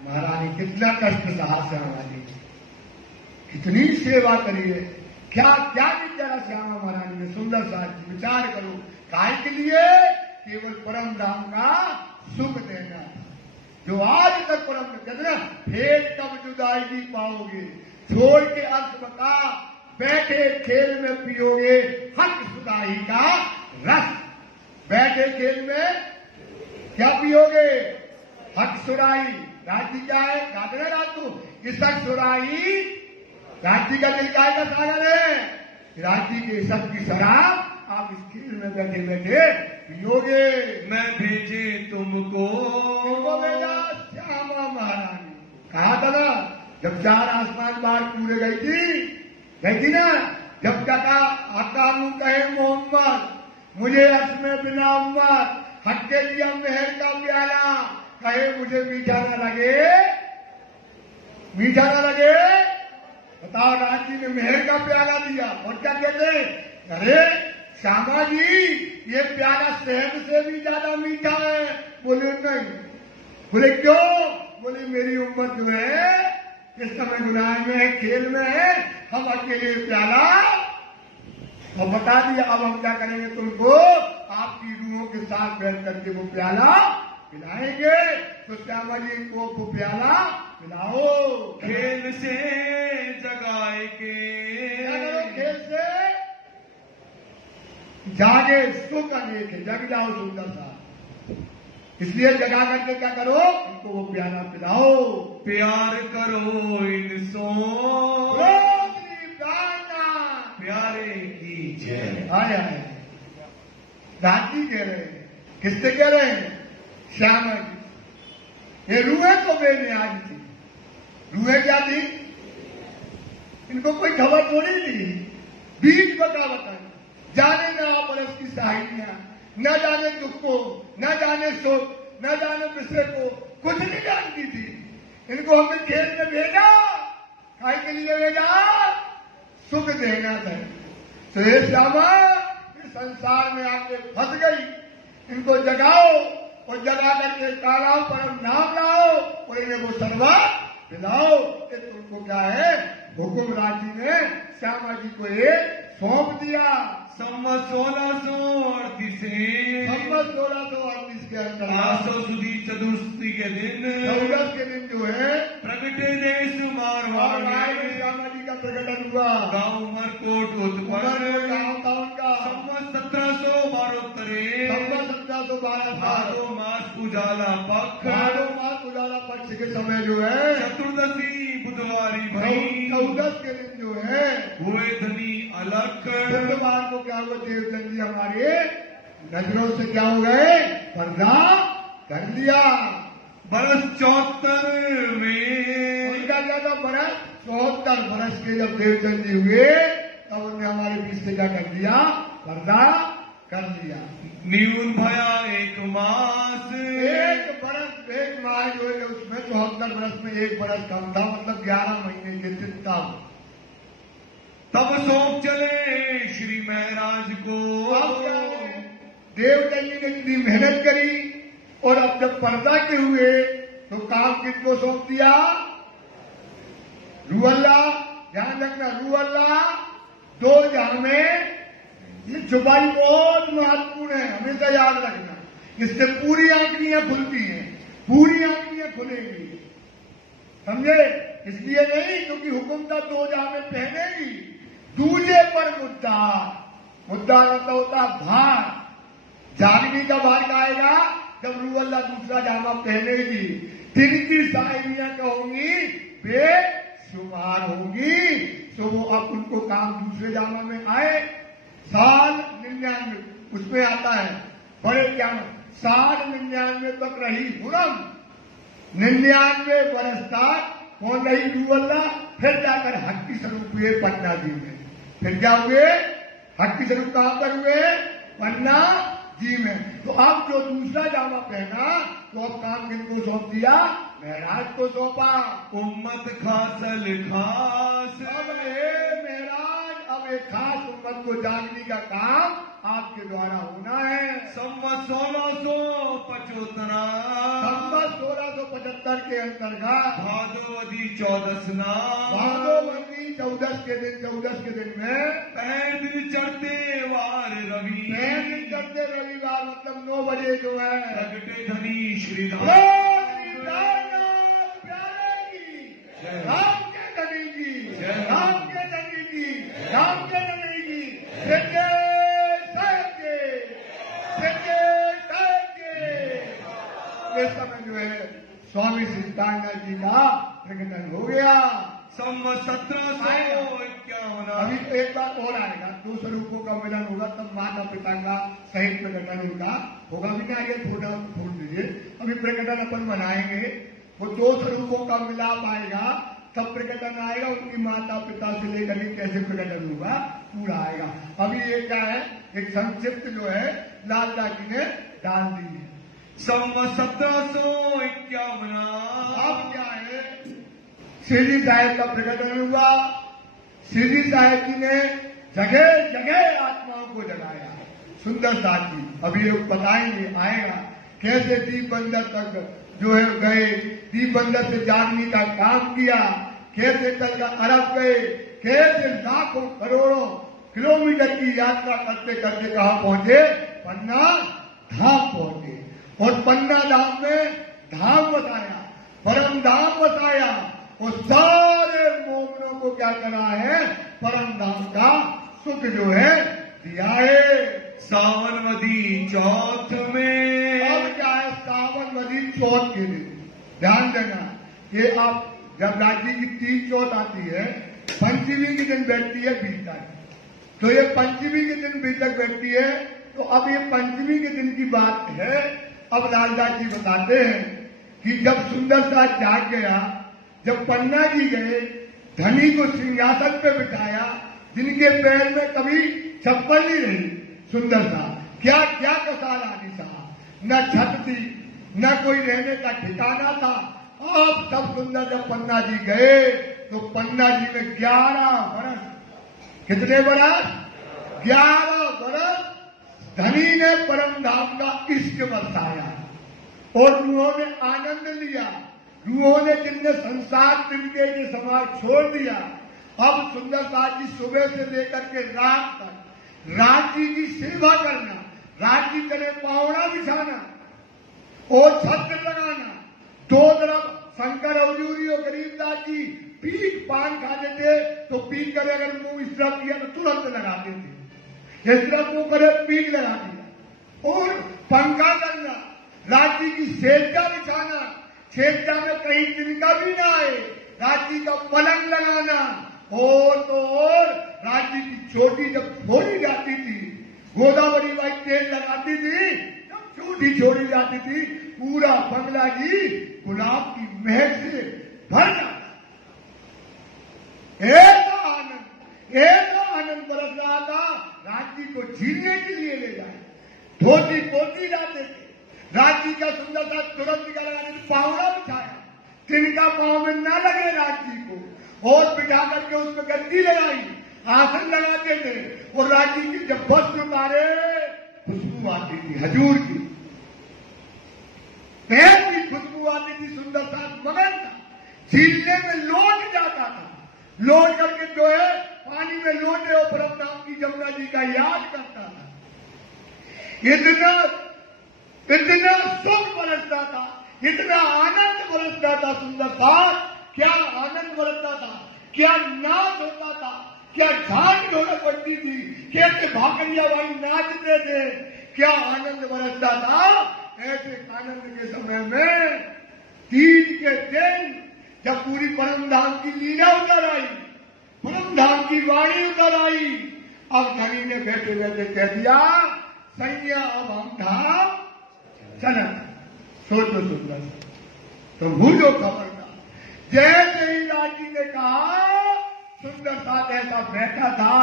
महारानी। कितना कष्ट सहा श्यामा जी, कितनी सेवा करी है, क्या क्या नहीं जरा श्यामा महारानी ने। सुंदर सा विचार करो, काय के लिए? केवल परम धाम का सुख देना, जो आज तक परम कहते ना, फिर कब जुदाई नहीं पाओगे, छोड़ के अर्थ बता, बैठे खेल में पियोगे हक सुदाई का रस। बैठे खेल में क्या पियोगे? हक सुराई। राजी क्या है? गादना रातू इस हक सुराई राजी का दिल काय का सागर है। राजी के सबकी शराब आप इस खेल में बैठे बैठे पियोगे। मैं भेजे तुमको। भेजा श्यामा महारानी। कहा था ना, जब 4 आसमान बार पूरे गई थी ना, जब कहा आका नू कहे मोहम्मद मुझे अर्थ में बिना उम्मत, हक के लिया मेहर का प्याला, कहे मुझे मीठा न लगे, मीठा न लगे। बताओ, राजी ने मेहर का प्याला दिया और क्या कहते? अरे श्यामा जी ये प्याला शहद से भी ज्यादा मीठा है। बोले नहीं। बोले क्यों? बोले मेरी उम्मत जो है इस समय गुनाह में है, खेल में है, हम अकेले प्याला। और बता दिया अब हम क्या करेंगे, तुमको आपकी रूहों के साथ बैठ करके वो प्याला पिलाएंगे। तो श्यामा जी को वो प्याला पिलाओ। खेल से जगाए के। क्या करो? खेल से जागे, सुख अनेक है, जग जाओ सुंदर सा। इसलिए जगा करके क्या करो? इनको वो प्याला पिलाओ। प्यार करो इनसो। प्यारे की जय। आए आए राजी कह रहे हैं। किससे कह रहे हैं? श्यामा जी। ये रूहें तो बेनियाज थी। रूहें क्या थी? इनको कोई खबर थोड़ी थी। बीच बता जाने ना परस की सहायता, न जाने दुख को, न जाने सुख, न जाने विषय को, कुछ नहीं जानती थी। इनको हमने खेल में भेजा, खाई के लिए भेजा, सुख देना था। तो ये श्यामा इस संसार में आके फंस गई, इनको जगाओ और जगा करके तालाब पर नाम लाओ और इन्हें वो सरवा पिलाओ। ये तुमको क्या है? हुकुम राजी ने श्यामा जी को एक सौंप दिया। संवत 1638 संवत 1638 के अंदर आसो सुधी चतुर्थी के दिन, चौदस के दिन जो है प्रगटे देश मारवाड़ में श्यामा जी का प्रकटन हुआ। गांव उमरकोट उत्पन्न। गाँव का संवत 1712 संवत 1712 भादो मास उजाला पक्ष। भादो मास उजाला पक्ष के समय जो है चतुर्दशी बुधवारी भई। चौदस के दिन जो है हुए धनी अलग। बुधवार को क्या हुआ? देवचंद जी हमारे नजरों से क्या हो गए? पर्दा कर लिया। बरस 74 में उनका क्या था? बरस 74 बरस के जब देवचंद जी हुए तब उन्होंने हमारे बीच से क्या कर दिया? पर्दा कर लिया। न्यून भया 1 मास। 1 बरस 1 माह जो है उसमें 74 बरस में 1 बरस कम था, मतलब 11 महीने के दिन था। तब सौंप चले श्री महाराज को। देवचंद जी ने इतनी मेहनत करी और अब जब पर्दा के हुए तो काम किसको सौंप दिया? रूअल्लाह। ध्यान रखना, रूअल्लाह 2 जहां में। ये छुपाई बहुत महत्वपूर्ण है, हमेशा याद रखना। इससे पूरी आंखियां खुलती हैं, पूरी आंखियां खुलेंगी, समझे? इसलिए नहीं क्योंकि हुक्म था 2 जहां में पहनेगी। दूजे पर मुद्दा, मुद्दा मतलब होता भार। जागने का भार आएगा जब रूअल्लाह दूसरा जामा पहनेगी। तिनकी साहिबियां कहोगी बेशुमार होंगी, तो वो अब उनको काम दूसरे जामा में आए। साल 99 उसमें आता है बड़े क्या, साल 99 तक रही हुरम। 99 बरस तक कौन रही? रूअल्लाह। फिर जाकर हक्की स्वरूप हुए पन्ना जी में। फिर क्या हुए? हक्की स्वरूप कहां पर हुए? पन्ना जी में। तो अब जो दूसरा जामा पहना तो अब काम किनको सौंप दिया? महराज को सौंपा। उम्मत खासल खास। अब हे महराज, अब एक खास उम्मत को जागने का काम आपके द्वारा होना है। संवत 1675 संवत 1675 के अंतर्गत भादोवदी 14 भादोवदी 14 के दिन में 65 दिन चढ़ते वार रवि 65 दिन चढ़ते रविवार मतलब 9 बजे जो है प्रगटे धनी श्रीधाम राम के धनी की, राम के धनी की, राम के धनी की, संजय साहब के इस समय जो है स्वामी सिद्धानंद जी का प्रकटन हो गया। संवत 1751 अभी तो एक बार और आएगा, 2 स्वरूपों का मिलन होगा, तब माता पिता का सहित प्रकटन होगा। अभी ना ये फोटो फूट दीजिए, अभी प्रकटन अपन बनाएंगे, वो 2 स्वरूपों का मिलाप आएगा, तब प्रकटन आएगा, उनकी माता पिता से लेकर के कैसे प्रकटन होगा पूरा आएगा। अभी ये क्या है, एक संक्षिप्त जो है लालदास जी ने डाल दी है। संवत 1751 अब क्या है, श्री साहेब का प्रकटन हुआ। श्री साहेब जी ने जगह जगह आत्माओं को जगाया। सुंदर दास जी अभी लोग बताएंगे, आएगा कैसे दीप बंदर तक जो है गए, दीप बंदर से जागने का काम किया, कैसे चलकर अरब गए, कैसे लाखों करोड़ों किलोमीटर की यात्रा करते करते कहाँ पहुंचे, पन्ना धाम पहुंचे। और पन्ना धाम में धाम बताया, परम धाम बताया, और सारे मोमनों को क्या करा है, परम धाम का सुख जो है दिया है। सावनवदी चौथ में अब क्या है, सावनवदी चौथ के दिन ध्यान देना, ये आप जब राज्य की 3 चौथ आती है, पंचमी के दिन बैठती है बीतक, तो ये पंचमी के दिन बीतक बैठती है। तो अब ये पंचमी के दिन की बात है। अब लालदास जी बताते हैं कि जब सुंदर दास जाग गया, जब पन्ना जी गए, धनी को सिंहासन पे बिठाया, जिनके पैर में कभी चप्पल नहीं रही, सुंदर सा क्या क्या कसाल आदि साहब, न छत थी, न कोई रहने का ठिकाना था। अब सब सुंदर जब पन्ना जी गए तो पन्ना जी में 11 बरस, कितने बरस, 11 बरस धनी ने परम धाम का इश्क बरसाया और रूहों ने आनंद लिया। रूहों ने जिनने संसार तिनके के समाज छोड़ दिया। अब सुंदर दास जी सुबह से लेकर के रात तक राज्य की सेवा करना, राज्य करे पावड़ा बिछाना और छत्र लगाना। 2 तरफ शंकर हजूरी और गरीबदास जी पीक पान खाते थे, तो पीक करे अगर मुंह इस तरफ किया तो तुरंत लगाते थे, इस तरफ मुंह करे पीक लगा दिया। और पंखा करना, राज्य की सेजा बिछाना, सेजा में कहीं तिनका भी ना आए, राज्य का पलंग लगाना। और तो और राज्य की चोटी जब छोड़ी जाती थी, गोदावरी बाई तेल लगाती थी, जब चोटी छोड़ी जाती थी, पूरा बंगला जी गुलाब की महक से भर जाता। ऐसा आनंद बरस रहा था, राज्य को झीलने के लिए ले जाए, धोती पोती जाते थे। राज्य का सुंदर सा तुरंत निकल लगाने से पावड़ा बिछाया, तिनका पांव में न लगे राज्य को, और बिठा करके उसमें गद्दी लगाई, आसन लगाते थे। और राज्य की जब वस्त्र उतारे, खुशबू आती थी हजूर की, पैर की खुशबू आती थी। सुंदर सा मगन था, झीलने में लौट जाता था, लौट करके जो है पानी में लौटे और परम नाम की जमुना जी का याद करता था। इतना सुख बरसता था, इतना आनंद बरसता था। सुंदर था, क्या आनंद बरसता था, क्या नाच होता था, क्या झांक ढोलक पड़ती थी, कैसे भाकरिया भाई नाचते थे, क्या आनंद बरसता था। ऐसे आनंद के समय में तीज के दिन जब पूरी परम धाम की लीला उतर आई, परम धाम की वाणी उतर आई, अब धनी ने बैठे बैठे कह दिया, सैया अब हम धाम चलन। सोचो सुंदर, तो भूलो खबर था। जैसे ही राज्य ने कहा, सुंदर साथ ऐसा बैठा था,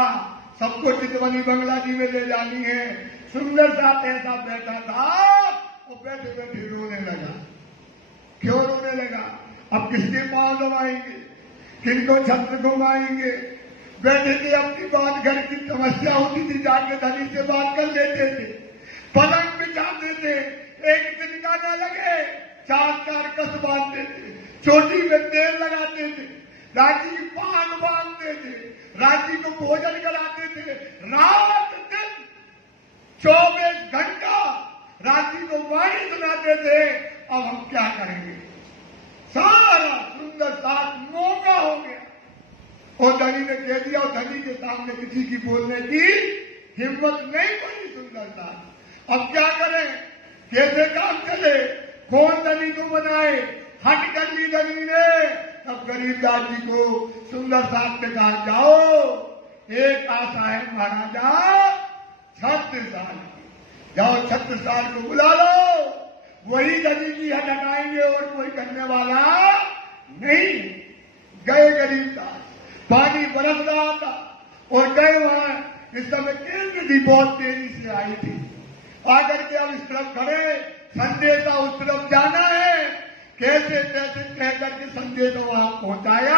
सबको चितवनी बंगला जी में ले जानी है। सुंदर साथ ऐसा बैठा था, वो बैठे बैठे रोने लगा। क्यों रोने लगा, अब किसके पांव दबाएंगे, किनको छत्र घुमाएंगे, बैठे थे अपनी बात, घर की समस्या होती थी, जाके धनी से बात कर लेते थे, पलंग बिछाते थे, एक दिन का न लगे, 4 कस बांधते थे, चोटी में तेल लगाते थे, राजी की पान बांधते थे, राजी को भोजन कराते थे, रात दिन 24 घंटा राजी को वाणी सुनाते थे। अब हम क्या करेंगे? सारा सुंदर साथ मौका हो गया। और धनी ने कह दिया, और धनी के सामने किसी की बोलने की हिम्मत नहीं पड़ी सुंदर साथ। अब क्या करें? कैसे काम चले? कौन धनी को बनाए? हट कर ली धनी ने। अब गरीबदास जी को सुंदर साथ के कहा, जाओ एक आशा है महाराजा 36 साल की, जाओ 36 साल को बुला लो, वही धनी की हट हटाएंगे और कोई करने वाला नहीं। गए गरीबदास, पानी बरस रहा था और गए वहां। इस समय तेज नदी बहुत तेजी से आई थी। आकर के अब इस तरफ खड़े, संदेशा उस तरफ जाना है, कैसे कैसे कह करके संदेश वहां पहुंचाया।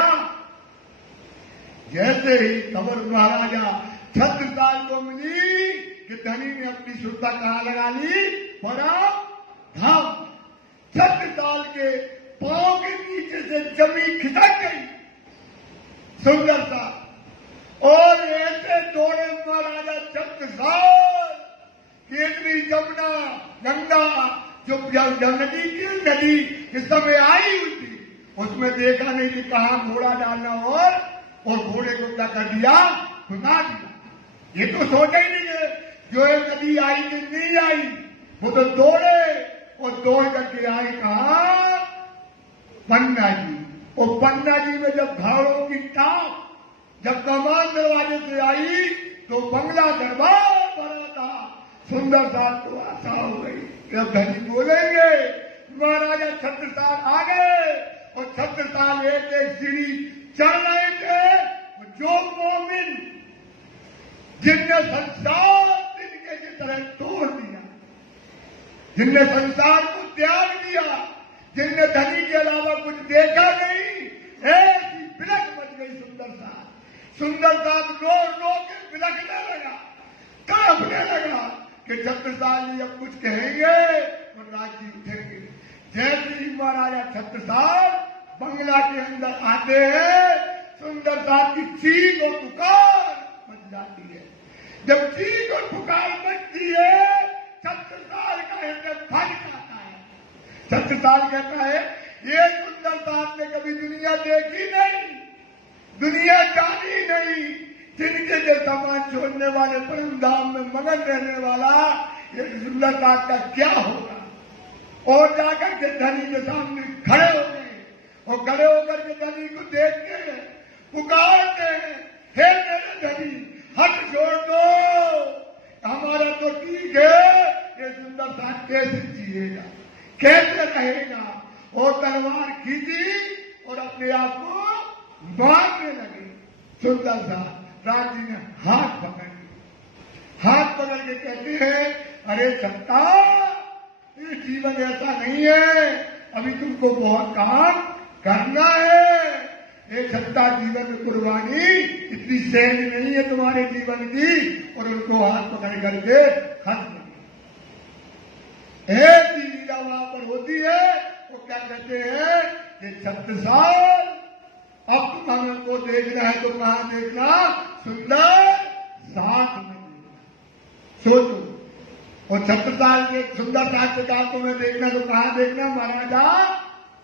जैसे ही खबर महाराजा 36 साल को मिली कि धनी ने अपनी सुरता कहां लगा ली, बड़ा धाम। 36 साल के पांव के नीचे से जमीन खिसक गई सुंदर सा, और ऐसे दौड़े महाराजा 36 साल कि इतनी जमुना गंगा जो नदी की नदी इस समय आई हुई थी, उसमें देखा नहीं कि कहां घोड़ा डालना, और घोड़े को क्या कर दिया? घुमा दिया। ये तो सोचा ही नहीं है जो ये नदी आई कि नहीं आई, वो तो दौड़े और दौड़ करके आए कहा? पन्ना जी। और पन्ना जी में जब घाड़ों की टाप जब कमान दरवाजे से आई तो बंगला दरबार भरा था। सुंदर साथ को आशा हो गई, जब धनी बोलेंगे महाराजा 36 साल आ गए, और 36 साल एक एक सीढ़ी चढ़ रहे थे। जो मोमिन जिनने संसार तिनके की तरह तोड़ दिया, जिनने संसार को त्याग दिया, जिनने धनी के अलावा कुछ देखा नहीं, ऐसी बिलख बच गई सुंदर साथ। सुंदर साथ रो रो के बिलखने लगा, कांपने लगा कि 36 साल ही अब कुछ कहेंगे और राजी उठेंगे। जैसे ही महाराजा 36 साल बंगला के अंदर आते हैं, सुंदर साथ की चीख और पुकार बच जाती है। जब चीख और पुकार बचती है, 36 साल का हृदय फट जाता है। 36 साल कहता है, ये सुंदर साथ ने कभी दुनिया देखी नहीं, दुनिया जानी नहीं, जिनके जो सामान छोड़ने वाले परम धाम में मगन रहने वाला ये सुंदर साथ का क्या होगा। और जाकर के धनी के सामने खड़े हो गए, और खड़े होकर के धनी को देखते हैं, पुकारते हैं, हे मेरे धनी हट छोड़ दो, हमारा तो ठीक है, ये सुंदर साथ कैसे जिएगा, कैसे रहेगा। और तलवार खींची और अपने आप को मारने लगे। सुंदर साथ राजी ने हाथ पकड़ लिया, हाथ पकड़ के कहते हैं, अरे सत्ता, ये जीवन ऐसा नहीं है, अभी तुमको बहुत काम करना है। ये सत्ता जीवन में कुर्बानी इतनी सहज नहीं है तुम्हारे जीवन की। और उनको हाथ पकड़ करके खत्म ऐसी लीला वहां पर होती है। वो क्या कहते हैं कि 36 साल अब तुम हमको देखना है तो कहां देखना? सुंदर साथ में देखना। सोचो, और 36 साल के सुंदर साथ के साथ तुम्हें देखना तो कहां देखना? महाराजा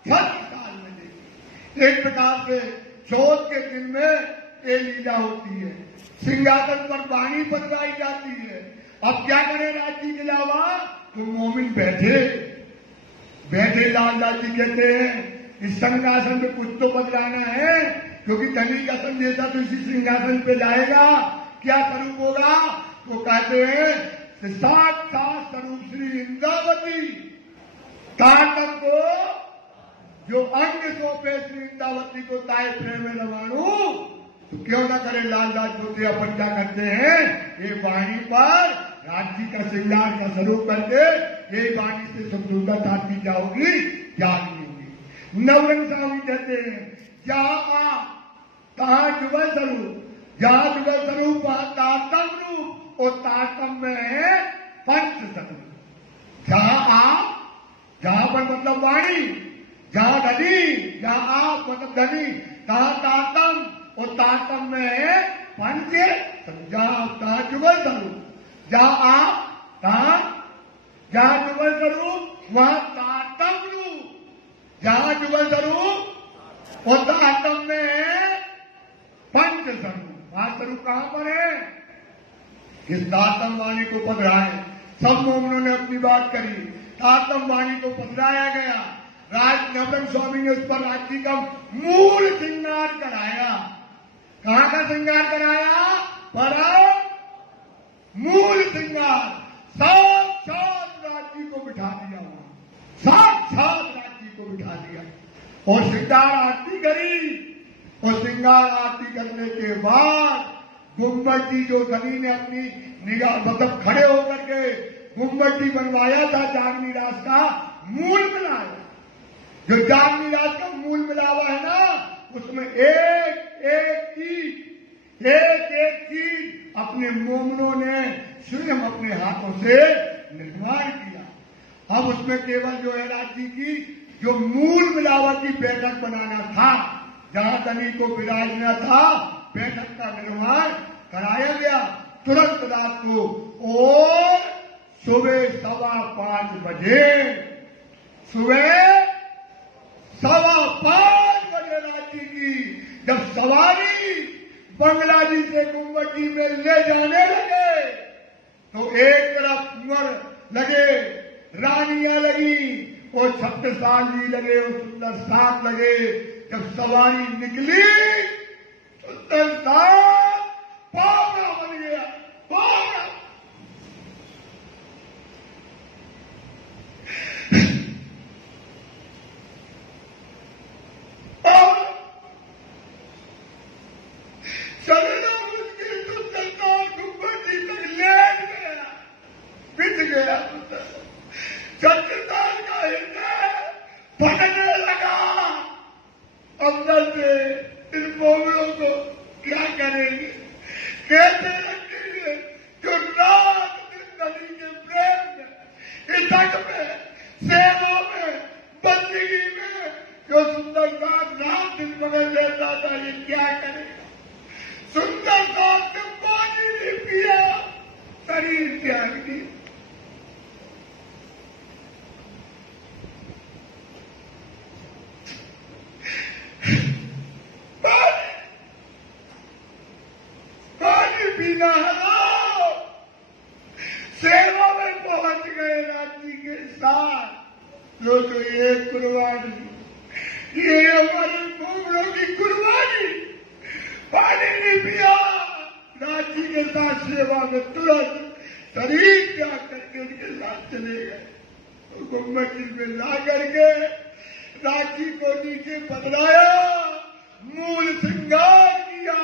36 साल में देखना। एक प्रकार से चौथ के दिन में ये लीला होती है, सिंहासन पर वाणी बदलाई जाती है। अब क्या करें राज्य के अलावा? तो मोमिन बैठे लालदास जी कहते हैं इस सिंहासन पे कुछ तो बदलाना है, क्योंकि धनी का संदेशा तो इसी सिंहासन पे जाएगा। क्या स्वरूप होगा? वो कहते हैं साक्षात स्वरूप श्री इंद्रावती तांडव को जो अंग सौंपे श्री इंद्रावती को ताए प्रेम में रवाणु, तो क्यों न करे लालदास बोलते अपन क्या करते हैं, ये वाणी पर राज्य का श्रृंगार का स्वरूप करके ये वाणी से सुंदर साथी जाओगी, जानी होगी। नवरंग स्वामी कहते हैं जहां आ तहां जुबल स्वरूप, जहां जुगल स्वरूप वहां तारतम रूप, और तारतम में है पंच तत्व। जहां आप, जहां पर मतलब वाणी, जहां धनी, जहां आप मतलब धनी, तहां तारतम, और तारतम में है पंच तत्व। जहां जुगल स्वरूप, जहां आप, जहां जुगल स्वरूप वहां तारतम रूप, जहां जुगल स्वरूप और तारतम में है पंच स्वरूप। पांच स्वरूप कहां पर है? इस तारतम वाणी को पधराए। सब मोमनों ने अपनी बात करी, तारतम वाणी को पधराया गया। राज नवरंग स्वामी ने उस पर राज्य का मूल श्रृंगार कराया। कहां का श्रृंगार कराया? पर मूल श्रृंगार, साक्षात राज्य को बिठा दिया, साक्षात राज्य को बिठा दिया और श्रृंगार आरती करी। और श्रृंगार आरती करने के बाद गुम्बद जी, जो धनी ने अपनी निगाह मतलब खड़े होकर के गुम्बद जी बनवाया था, जागनी रास का मूल मिलाया। जो जागनी रास का मूल मिलावा है ना, उसमें एक एक चीज अपने मोमनों ने स्वयं अपने हाथों से निर्माण किया। अब उसमें केवल जो है राज्य की जो मूल मिलावा की बैठक बनाना था, जहां धनी को विराजना था, बैठक का निर्माण कराया गया तुरंत रात को। और सुबह 5:15 बजे, सुबह 5:15 बजे राज्य की जब सवारी बंगला जी से गुम्बद जी में ले जाने लगे, तो एक तरफ कुंवर लगे, रानियां लगी, और छत्रसाल जी लगे, और सुंदर साथ लगे। जब सवारी निकली, सुंदर साथ पावड़ा बन गया, पावड़ा। चलना मुश्किल, सुंदर साथ गुम्बद जी तक लेट गया, बिछ गया। छत्रसाल का हृदय फटने लगा अंदर से। इन मोमनों को क्या करेंगे, कैसे रखेंगे जो रात दिन धनी के प्रेम में, इतक में, सेवा में, बंदगी में जो सुंदर साथ रात दिन मगर लेता था, ये क्या करेगा? सुंदर साथ ने पानी नहीं पिया, शरीर त्याग दिया। पानी पीना है, सेवा में पहुंच गए राज्य के साथ। जो तो ये कुर्बानी, ये हमारे मोमनों की कुर्बानी। पानी नहीं पिया, राज्य के साथ सेवा में तुरंत शरीर त्याग करके उनके साथ चले गए। तो गुम्बद जी में ला करके राज्य को नीचे बदलाया, मूल श्रृंगार किया,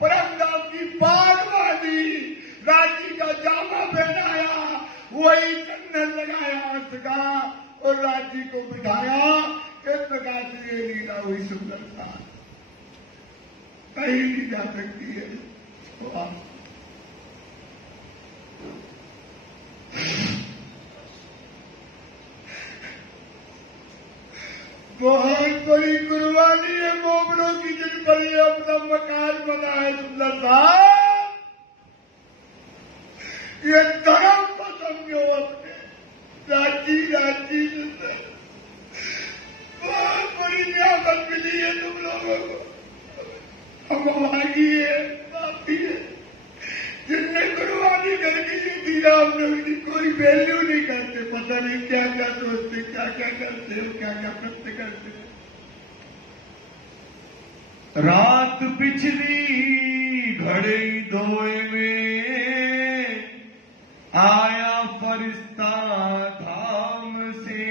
परमधाम की पाग बांधी, राज्य का जामा पहनाया, वही चंदन लगाया अर्थ का, और राज्य को बिठाया। इस प्रकार से ये लीला हुई सुंदरता कहीं नहीं जा सकती है। तो आप बहुत बड़ी कुर्बानी है मोमनों की, जिन पर ये अपना मकान बना है सुंदर साहब। ये धर्म को समझो अपने, राज्य बहुत बड़ी नियामत मिली है तुम लोगों को। हम मांगी है, माफी है। जिनने कुर्बानी करके ये दिया, हम लोग कोई वैल्यू नहीं करते, पता नहीं क्या क्या सोचते, क्या क्या करते हो, क्या क्या प्रश्न करते हो। रात पिछली घड़े दोए में आया फरिश्ता धाम से।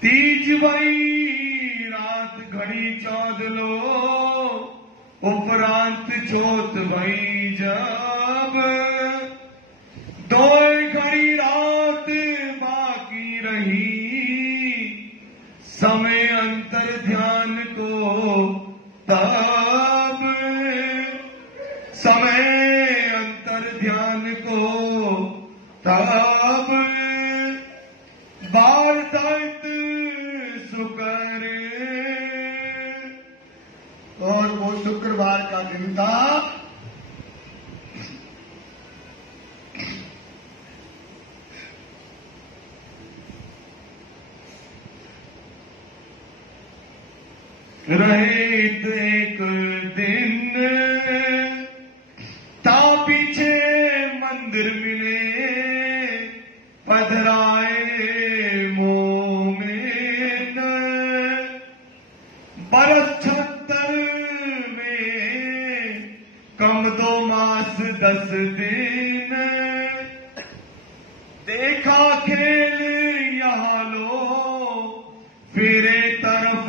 तीज भई रात घड़ी 14 लो, उपरांत जोत भई जब। 2 घड़ी रात बाकी रही, समय अंतर ध्यान को तब ध्यान को तब बार सहित शुक्र। और वो शुक्रवार का दिन था। रहित एक दिन ता पीछे मंदिर मिले पधराए मोमेन। बरस 76 में कम 2 मास 10 दिन। देखा खेल यहाँ लो फिरे तरफ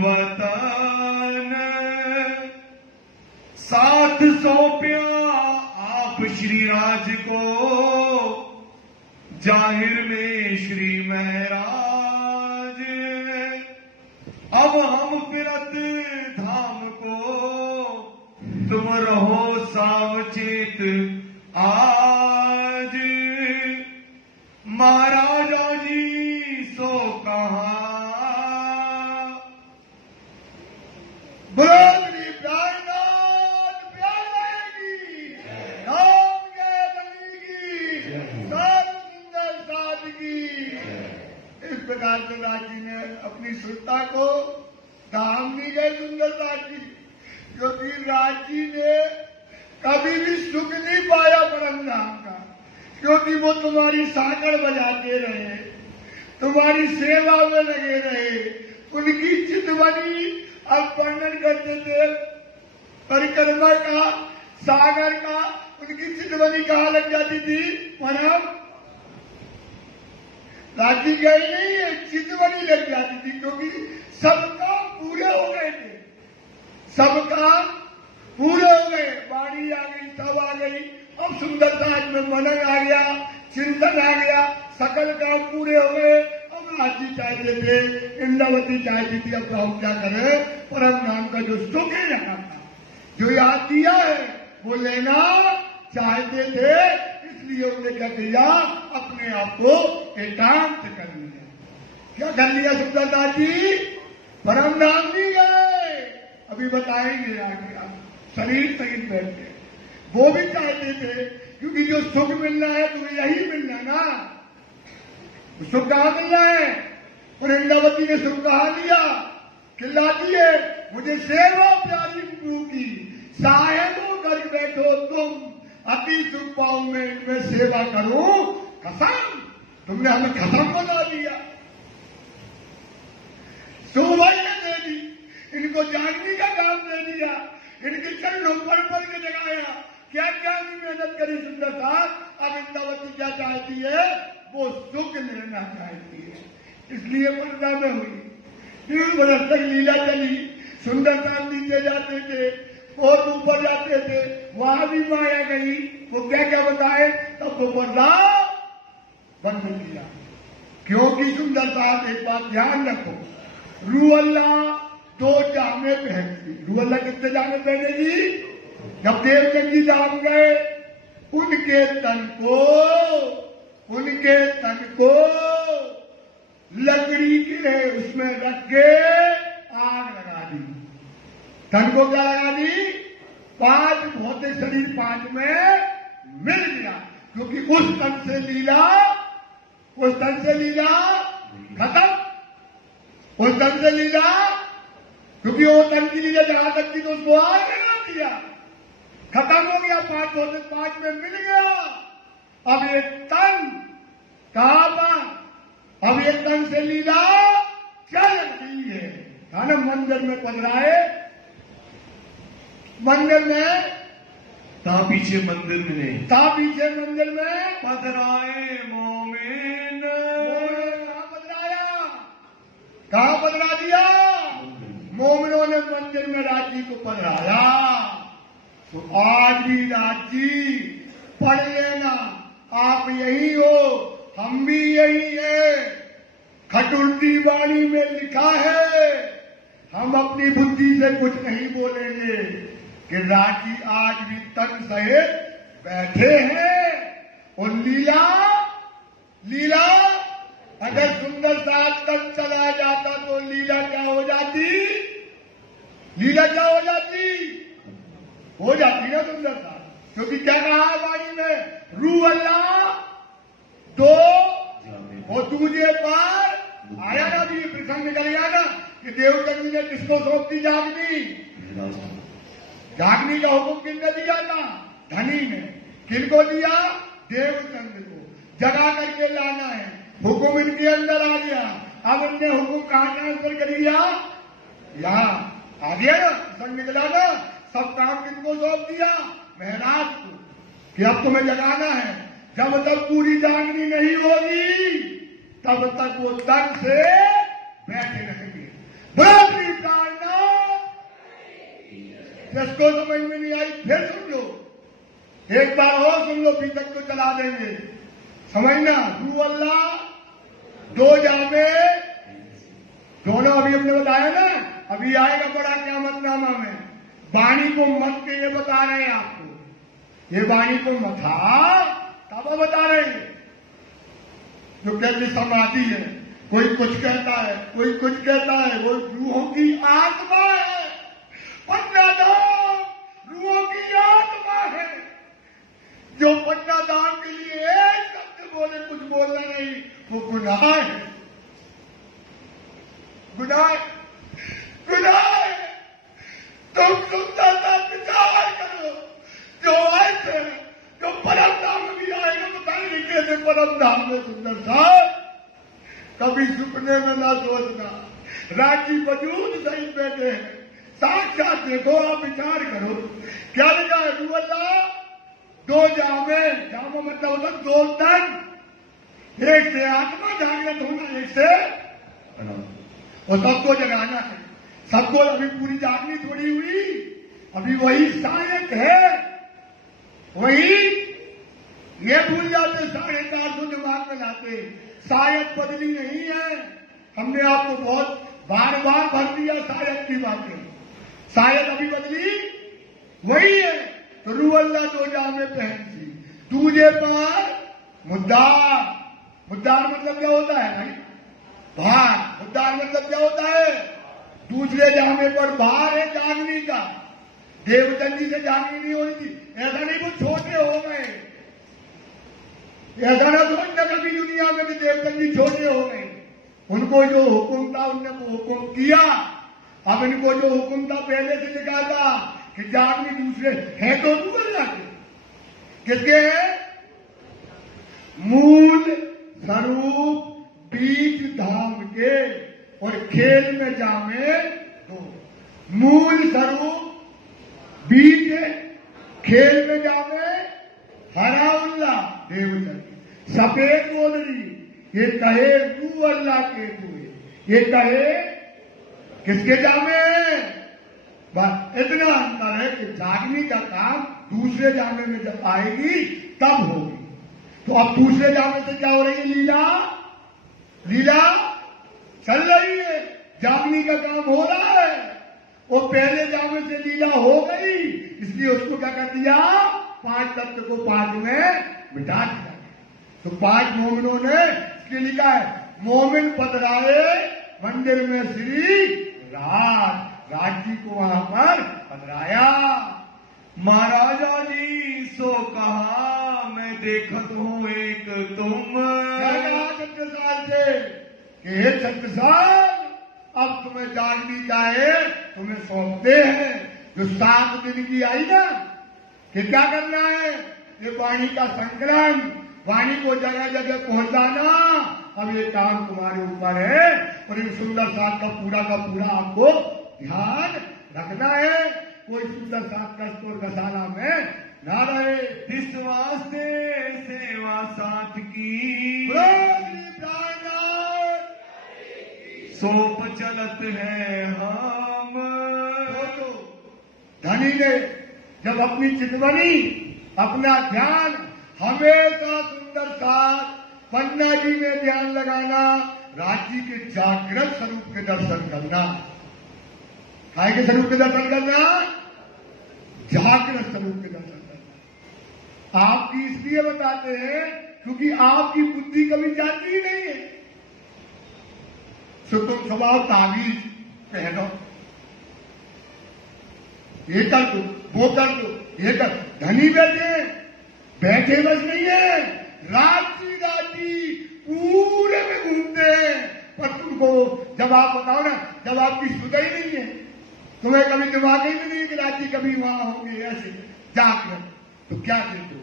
वतन। साथ सौंपया आप श्री राज को जाहिर में श्री महराज। अब हम फिरत धाम को तुम रहो सावचेत आज। महाराजा जी सो कहा बोली प्यारनाथ प्यार रहेगी, राम के बनेगी, सब सुंदर सादगी। इस प्रकार से राजी ने अपनी सुरता को धाम दी गई सुंदरता की, क्योंकि राजी ने कभी भी सुख नहीं पाया परम धाम का, क्योंकि वो तुम्हारी साकड़ बजाते रहे, तुम्हारी सेवा में लगे रहे। उनकी चितवनी अब वर्णन करते थे परिक्रमा का, सागर का। उनकी चितवनी कहाँ लग जाती थी? परम राजी गए नहीं है, चितवनी लग जाती थी, क्योंकि सब काम पूरे हो गए थे, सब काम पूरे हो गए। वाणी आ गई, सब आ गई। अब सुंदरता में मनन आ गया, चिंतन आ गया, सकल काम पूरे हो गए। अब राजी चाहते थे, इंद्रावती चाहती थी, अब हम क्या करें? परम नाम का जो सुख है यहाँ था, जो याद दिया है, वो लेना चाहते थे। इसलिए उन्होंने क्या किया? अपने आप को एकांत कर लिया। क्या कर लिया सुंदरता जी? परम नाम दी गए। अभी बताएंगे आगे, आप शरीर सहित बैठे। वो भी चाहते थे, क्योंकि जो सुख मिलना है तुम्हें यही मिलना ना। सुख कहाँ मिलना है? और इंद्रावती ने सुख कहाँ लिया? खिला दिए। मुझे सेवा प्यारी प्रभु की, साहेबों कर बैठो तुम, अति सुख पाऊं मैं इनमें सेवा करूं कसम। तुमने हमें खत्म बना दिया, सौभाग्य दे दी, इनको जानने का काम दे दिया, इनके चरणों पर के जगाया। क्या क्या मेहनत करी सुंदरता। अब इंद्रावती क्या चाहती है? वो सुख लेना चाहती है, इसलिए पर्दा में हुई। 3 वर्ष तक लीला चली। सुंदरता नीचे जाते थे और ऊपर जाते थे, वहां भी माया गई। वो क्या क्या बताए? तब वो पर्दा बंद किया। क्योंकि सुंदरता, एक बात ध्यान रखो, रूअल्ला 2 जामे पहनती। रूअल्ला कितने जामे पहनेगी? जब देवचंद जी धाम गए, उनके तन को लकड़ी के उसमें रख के आग लगा दी। तन को क्या लगा दी? 5 भौतिक शरीर 5 में मिल गया, क्योंकि उस तन से लीला खत्म। उस तन से लीला, क्योंकि वो तन की लीला जहां तक थी तो उसको आग लगा दिया, खत्म हो गया। 5 भौतिक 5 में मिल गया। अब ये तन कहां पर? अब ये तन से लीला चल रही है। ना मंदिर में पधराए, मंदिर में ता पीछे मंदिर में पधराए मोमिन। कहां पधरा दिया? मोमिनों ने मंदिर में राजी को पधराया। तो आज भी राजी पढ़ लेना, आप यही हो, हम भी यही है। खटुल्टी वाणी में लिखा है, हम अपनी बुद्धि से कुछ नहीं बोलेंगे कि राजी आज भी तन सहित बैठे हैं। और लीला अगर सुंदर साथ तक चला जाता तो लीला क्या हो जाती? हो जाती ना सुंदर साथ। क्योंकि क्या कहा है वाणी में? रू अल्लाह दो और दूजे पार आया ना। भी प्रसंग निकल गया ना कि देवचंद ने किसको सौंप दी जागनी का हुक्म किसने दिया था? धनी ने। किनको दिया? देवचंद को। जगा करके लाना है। हुक्म इनके अंदर आ गया। अब इनने हुक्म कहां ट्रांसफर कर दिया? यहाँ आ गया ना, संग निकला ना। सब काम किनको सौंप दिया? महराज को, कि अब तुम्हें जगाना है। जब तक पूरी जागनी नहीं होगी तब तक वो तन से बैठे रहेंगे। बराबरी प्रार्थना। जिसको समझ में नहीं आई फिर सुन लो, एक बार और सुन लो, भी तक को चला देंगे। समझना। रू अल्लाह दो जामे दोनों अभी हमने बताया ना। अभी आएगा बड़ा क़यामतनामा में। वाणी को मत के ये बता रहे हैं आपको। ये वाणी को मत तब बता रहे हैं। जो कैसी समाधि है, कोई कुछ कहता है, कोई कुछ कहता है। वो रूहों की आत्मा है। पन्नाधाम रूहों की आत्मा है। जो पन्नाधाम के लिए एक शब्द बोले, कुछ बोलना नहीं, वो गुनाह है। तुम सुंदर सा विचार करो। जो ऐसे जो परम धाम में भी आएगा तो कहीं नहीं कहते परम धाम में सुंदर सा। कभी सुपने में ना सोचना। राजी वजूद सही बैठे हैं। साक्षात देखो, आप विचार करो। क्या लिखा है? रू अल्लाह दो जामे मतलब होता दो तन। एक से आत्मा जागृत होना, एक से और सबको जगाना है। सबको अभी पूरी जागनी थोड़ी हुई। अभी वही सहायक है। वही ये भूल जाते, 450 दिमाग में लाते। शायद बदली नहीं है। हमने आपको बहुत बार भर दिया शायद की बातें। शायद अभी बदली वही है। तो रू अल्लाह दो जामे पहन सी। दूजे पर मुद्दार मतलब क्या होता है भाई? भार। मुद्दार मतलब क्या होता है? दूसरे जामे पर भार है जागनी का। देवचंद जी से जागनी नहीं होनी थी। ऐसा नहीं वो छोटे हो गए। ऐसा ना सोचना कभी दुनिया में कि देवचंद जी छोटे हो गए। उनको जो हुक्म था उनने वो हुक्म किया। अब इनको जो हुक्म था पहले से लिखा था कि जागनी दूसरे है तो दूसरे जाके किसके है? मूल स्वरूप बीज धाम के और खेल में जामे दो। मूल स्वरूप बीज खेल में जामे हरा उल्ला देवचंद। सफेद बोलरी ये कहे रू अल्लाह के हुए। ये कहे किसके जामे? इतना अंतर है कि जागने का काम दूसरे जामे में जब आएगी तब होगी। तो अब दूसरे जामे से क्या हो रही है? लीला चल रही है। जागने का काम हो रहा है। वो पहले जामे से लीला हो गई, इसलिए उसको क्या कर दिया? 5 तत्व को 5 में मिटा दिया। तो 5 मोमिनों ने इसलिए लिखा है मोमिन पधराए मंदिर में श्री राज जी को वहां पर पधराया। महाराजा जी सो कहा मैं देखत हूँ एक तुम। क्या कहा छत्रसाल से कि हे छत्रसाल अब तुम्हें जागनी का है, तुम्हें सौंपते हैं। जो 7 दिन की आई ना कि क्या करना है? ये वाणी का संकलन, वाणी को जगह जगह पहुंचाना। अब ये काम तुम्हारे ऊपर है और इन सुंदर साथ का पूरा आपको ध्यान रखना है। कोई सुंदर साथ का स्टोर गसाला में ना रहे। इस वास्ते सेवा साथ की सोप चलत है हम। धनी ने जब अपनी चितवनी अपना ध्यान हमेशा सुंदर साथ पन्ना जी में ध्यान लगाना, राज्य के जागृत स्वरूप के दर्शन करना। काय के स्वरूप के दर्शन करना? जागृत स्वरूप के दर्शन करना। आपकी इसलिए बताते हैं क्योंकि आपकी बुद्धि कभी जाती ही नहीं है। तो तुम स्वभाव तावीज पहनो, ये कर दो, वो कर दो, ये कर। धनी बैठे बस नहीं है, राजी राजी पूरे में घूमते हैं। पर तुमको जब आप बताओ ना, जब आपकी सुधा ही नहीं है, तुम्हें कभी दिमाग ही नहीं है कि राजी कभी वहां होंगे ऐसे जाकर, तो क्या कहते हो?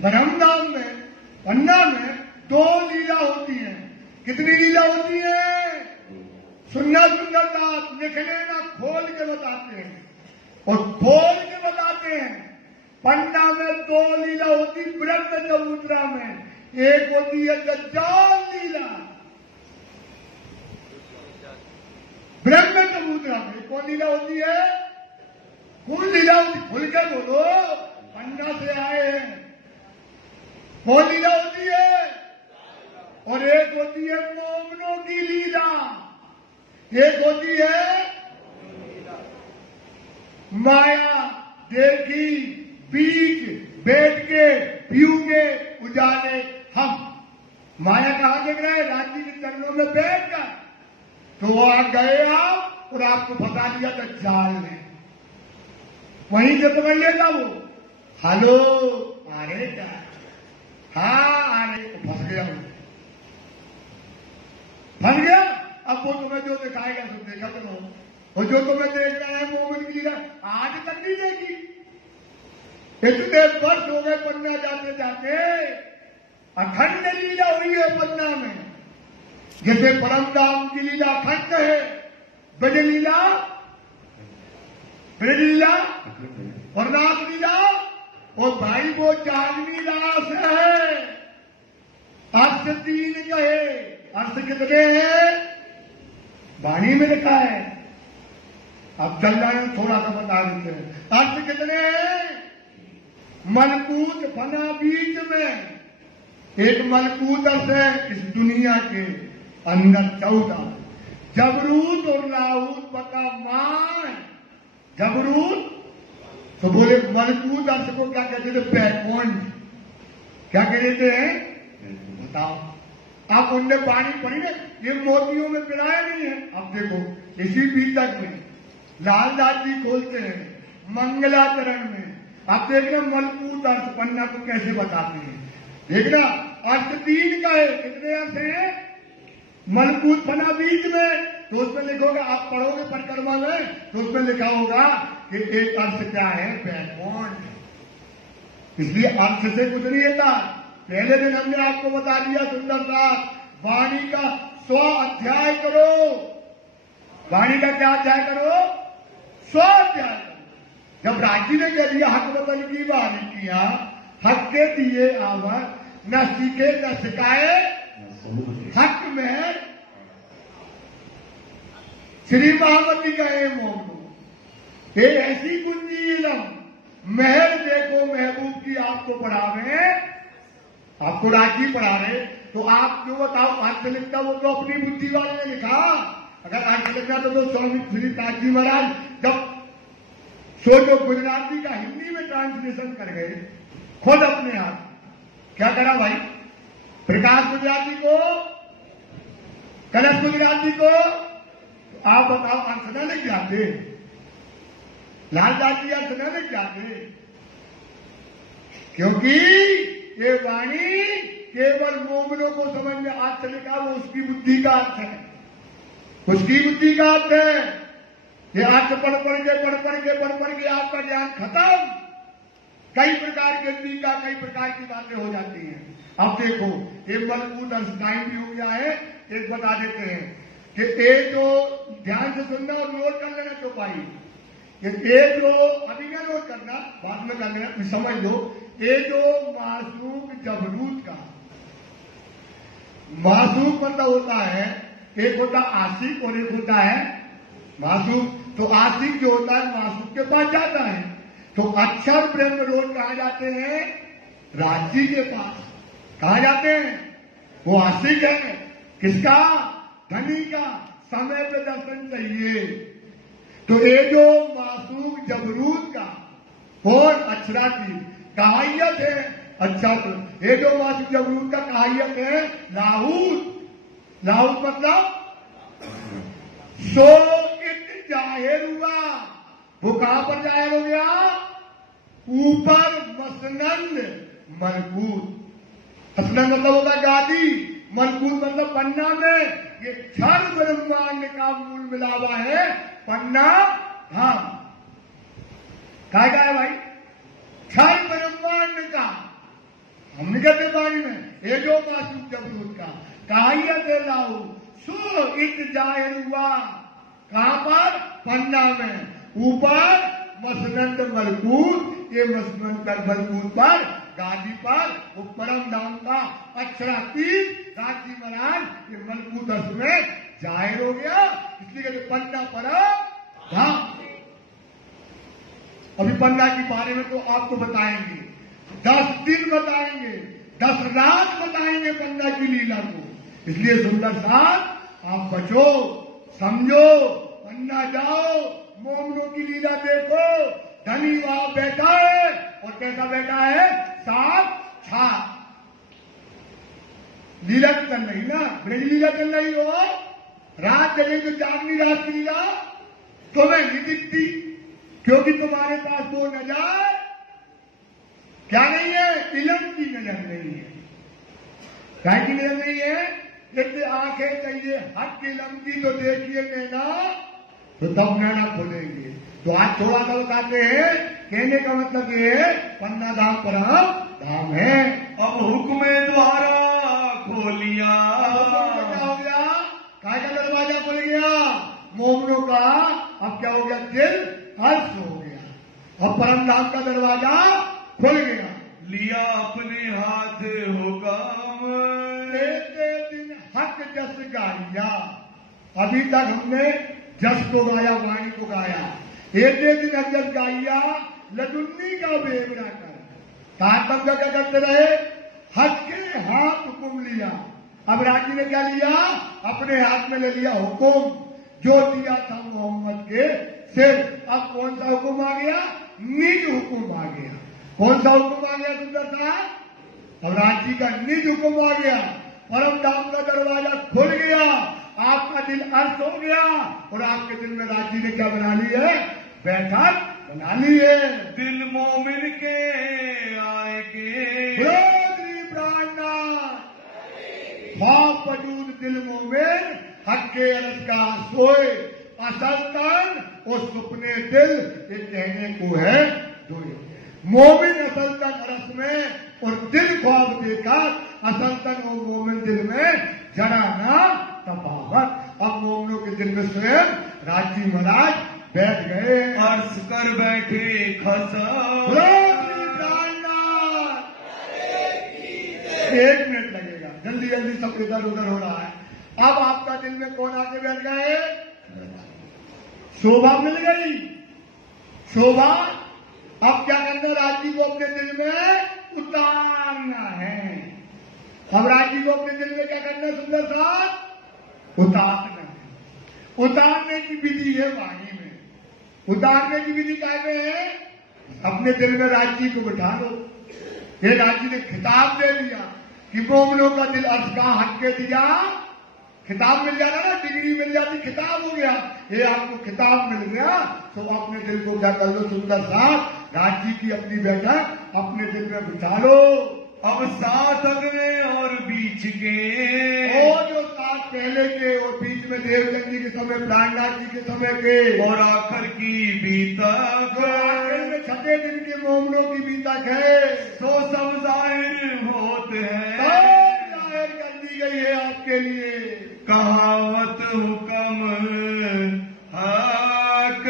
परमधाम में, पन्ना में 2 लीला होती है। कितनी लीला होती है? सुंदर सुंदर बात लिखने ना खोल के बताते हैं, और खोल के बताते हैं। पन्ना में 2 लीला होती ब्रह्म चबूतरा में। एक होती है दज्जाल लीला ब्रह्म चबूतरा में। कौन लीला होती है? कौन लीला होती? खुल के बोलो, पन्ना से आए हैं। कौन लीला होती है? और एक होती है मोमनों की लीला, एक होती है माया देखी बीच बैठ के पीऊ के उजाले हम। माया कहां देख रहे हैं? राजी के चरणों में बैठ कर। तो आ गए आप और आपको फंसा दिया था जाल ने। वहीं से पकड़ लेता वो, हेलो आ रहे क्या? हाँ आ रहे। फंस गया वो, फंस गया। अब वो तुम्हें जो दिखाएगा तुम देखा तो हो, और जो तुम्हें देख रहा है मोमिन की लीला आज तक नहीं देखी। इतने वर्ष हो गए पन्ना जाते जाते, अखंड लीला हुई है पन्ना में। जैसे परमधाम की लीला अखंड है, ब्रज लीला और रास लीला, और भाई वो चांदनी रास है। अर्थ 3 कहे, अर्थ कितने हैं? वाणी में लिखा है। अब चल रहे हैं, थोड़ा सा बता देते हैं। अर्थ कितने हैं? मलकूत बना बीच में। एक मलकूत अर्थ है इस दुनिया के अंदर 14। जबरूत और लाहूत बता मान। जबरूत तो बोले मलकूत अर्थ को क्या कहते थे? बैकवर्ड। क्या कहते हैं बताओ? आप उनने पानी पड़ी ना, ये मोतियों में पिलाया नहीं है। अब देखो इसी बीतक में लालदास जी खोलते हैं मंगलाचरण में। आप देखना मलकूत अर्थ पन्ना को कैसे बताते हैं। देखना अर्थ 3 का है। कितने अर्थ हैं? मलकूत बना बीच में, तो उसमें लिखोगे, आप पढ़ोगे परिक्रमा में तो उसमें लिखा होगा कि एक अर्थ क्या है? बैकवर्ड। इसलिए अर्थ से कुछ नहीं होता। पहले दिन हमने आपको बता दिया सुंदर सा, वाणी का 100 अध्याय करो। वाणी का क्या अध्याय करो? 100 अध्याय करो। जब राजी ने कह दिया हक बदल की वाणी किया, हक के दिए आवर, न सीखे न सिखाए हक में श्री महामती का मोह। ये ऐसी कुंजी इलम महर देखो महबूब की आपको पढ़ावे, आपको राजी पढ़ा रहे, तो आप जो बताओ अर्थ लिखता वो तो अपनी बुद्धि वाले ने लिखा। अगर अर्थ लिखना तो स्वामी श्री ताजी महाराज जब सोचो गुजराती का हिंदी में ट्रांसलेशन कर गए खुद अपने आप। क्या करा भाई? प्रकाश गुजराती को, कलश गुजराती को, तो आप बताओ अर्थ न लिख जाते? लालदास जी अर्थ न लिख जाते? क्योंकि ये वाणी केवल मोमनों को समझ में अर्थ लिखा, वो उसकी बुद्धि का अर्थ है, उसकी बुद्धि का अर्थ है। ये अर्थ पढ़ पढ़ के आपका ज्ञान खत्म। कई प्रकार के टीका, कई प्रकार की बातें हो जाती हैं। अब देखो एक मलकूत अर्थ टाइम भी हो गया है, एक बता देते हैं कि एक जो ध्यान से सुनना और नोट कर लेना चौपाई। ये जो अभी क्या नोट करना, बाद में कर लेना, समझ लो। ये जो मासूक जबरूत का मासूक मतलब होता है, एक होता आशिक और एक होता है मासूक। तो आशिक जो होता है मासूक के पास जाता है। तो अक्षर ब्रह्म रोड कहाँ जाते हैं? राजी के पास। कहाँ जाते हैं? वो आशिक है किसका? धनी का। समय पे दर्शन चाहिए। तो ये जो मासूक जबरूत का और अक्षरा की कहायत है। अच्छा तो ये जो वासु जबरूद का कहायत है लाहूत। लाहूत मतलब सो इत जाहिर हुआ। वो कहां पर जाहिर हो गया? ऊपर मसनंद मलकूत। मसनंद मतलब होगा गादी, मलकूत मतलब पन्ना में। ये क्षण ब्रह्मांड का मूल मिला हुआ है पन्ना धाम। काय का है भाई? क्षण ब्रह्मांड का। हम नहीं कहते पानी में। ये जो वासु जबरूद का कहायत है लाहू सो इत जाहिर हुआ। कहां पर? पन्ना में। ऊपर मसनंद मलकूत। ये मसनंद मलकूत पर गादी पर वो परम धाम का अक्षरातीत राजी महाराज ये मलकूत अर्थ में जाहिर हो गया। इसलिए कहते पन्ना परम धाम। अभी पन्ना के बारे में तो आपको बताएंगे, 10 दिन बताएंगे, 10 रात बताएंगे पन्ना की लीला को। इसलिए सुंदर साथ आप बचो, समझो, पन्ना जाओ, मोमनों की लीला देखो। धनी वहां बैठा है और कैसा बैठा है? साथ छाप। लीला तो चल रही ना, ब्रज लीला चल रही हो। रात चले तो जागनी रात की लीला तुम्हें नहीं दिखती, क्योंकि तुम्हारे पास वो नजर क्या नहीं है? इलम की नजर नहीं है। क्या की नजर नहीं है? जैसे आंखें चाहिए हट के लंबी तो देखिए नैना, तो तब नैना खोलेंगे। तो आज थोड़ा सा बताते हैं। कहने का मतलब ये है पन्ना धाम परम धाम है। अब हुक्म द्वारा खोलिया। क्या हो गया? काय का दरवाजा खुल गया? मोमनों का अब क्या हो गया? दिल हर्ष हो गया। अब परम धाम का दरवाजा खुल गया। लिया अपने हाथ हुक्म। लेते दिन हक जस गाया। अभी तक हमने जस को गाया, वाणी को गाया। एक दिन हक जस गाया लडुन्नी का बेवरा कर। तारतंग क्या करते रहे? हक के हाथ हुक्म लिया। अब राजी ने क्या लिया? अपने हाथ में ले लिया हुक्म जो दिया था मोहम्मद के सिर। अब कौन सा हुक्म आ गया? निज हुक्म आ गया। कौन सा हुक्म आ गया सुंदर साहब? अब राजी का निज हुक्म आ गया। परम धाम का दरवाजा खुल गया। आपका दिल अर्थ हो गया और आपके दिल में राजी ने क्या बना ली है? बैठक बना ली है। दिल मोमिन के आए के प्राणनाथ ख्वाब वजूद दिल मोमिन हक के अरस का सोए। असल तन और सुपने दिल ये कहने को है दोए। मोमिन असल तन अरस में और दिल ख्वाब देखा। असल तन और मोमिन दिल में जरा ना तफावत। अब मोमिनों के दिल में स्वयं राजी महाराज बैठ गए। अर्श कर बैठे खसा। एक मिनट लगेगा, जल्दी जल्दी सब इधर उधर हो रहा है। अब आपका दिल में कौन आके बैठ गए? शोभा मिल गई। शोभा अब क्या करना? राजी को अपने दिल में उतारना है। अब राजी को अपने दिल में क्या करना? सुंदर साथ उतारना है। उतारने की विधि है वाणी में। उतारने की विधि क्या है? अपने दिल में राजी को बिठा लो। ये राजी ने खिताब दे दिया कि मोमिनों का दिल अर्श का हक के दिया। खिताब मिल जाता ना, डिग्री मिल जाती, खिताब हो गया। ये आपको खिताब मिल गया तो अपने दिल को क्या कर लो? सुंदर साथ राजी की अपनी बैठक अपने दिल में बिठा लो। अब 7 अगले और बीच के और जो 7 पहले के और बीच में देवचंद जी के समय, प्राणनाथ जी के समय के और आखिर की बीतक। आखिर में 6 दिन के मोमिनों की बीतक है। तो सब जाहिर होते हैं। जाहिर कर दी गई है आपके लिए। कहावत हुक्म हक।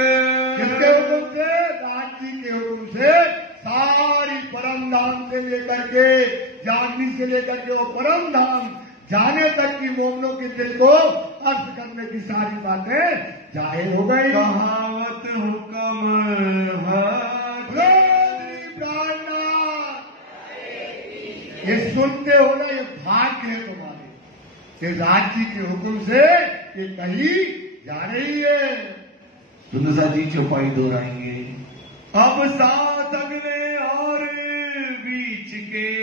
किसके हुक्म से? राजी के हुक्म से सारी परम धाम से लेकर के जागनी से लेकर के वो परम धाम जाने तक की मोमिनों के दिल को अर्थ करने की सारी बातें जाहिर हो गई। कहावत हुक्म हक। ये सुनते हो ना, ये भाग्य है तुम्हारे। ये राजी के हुक्म से ये कही जा रही है। सुंदर जी चौपाई दोहराएंगे। अब 7 ऋषिकेश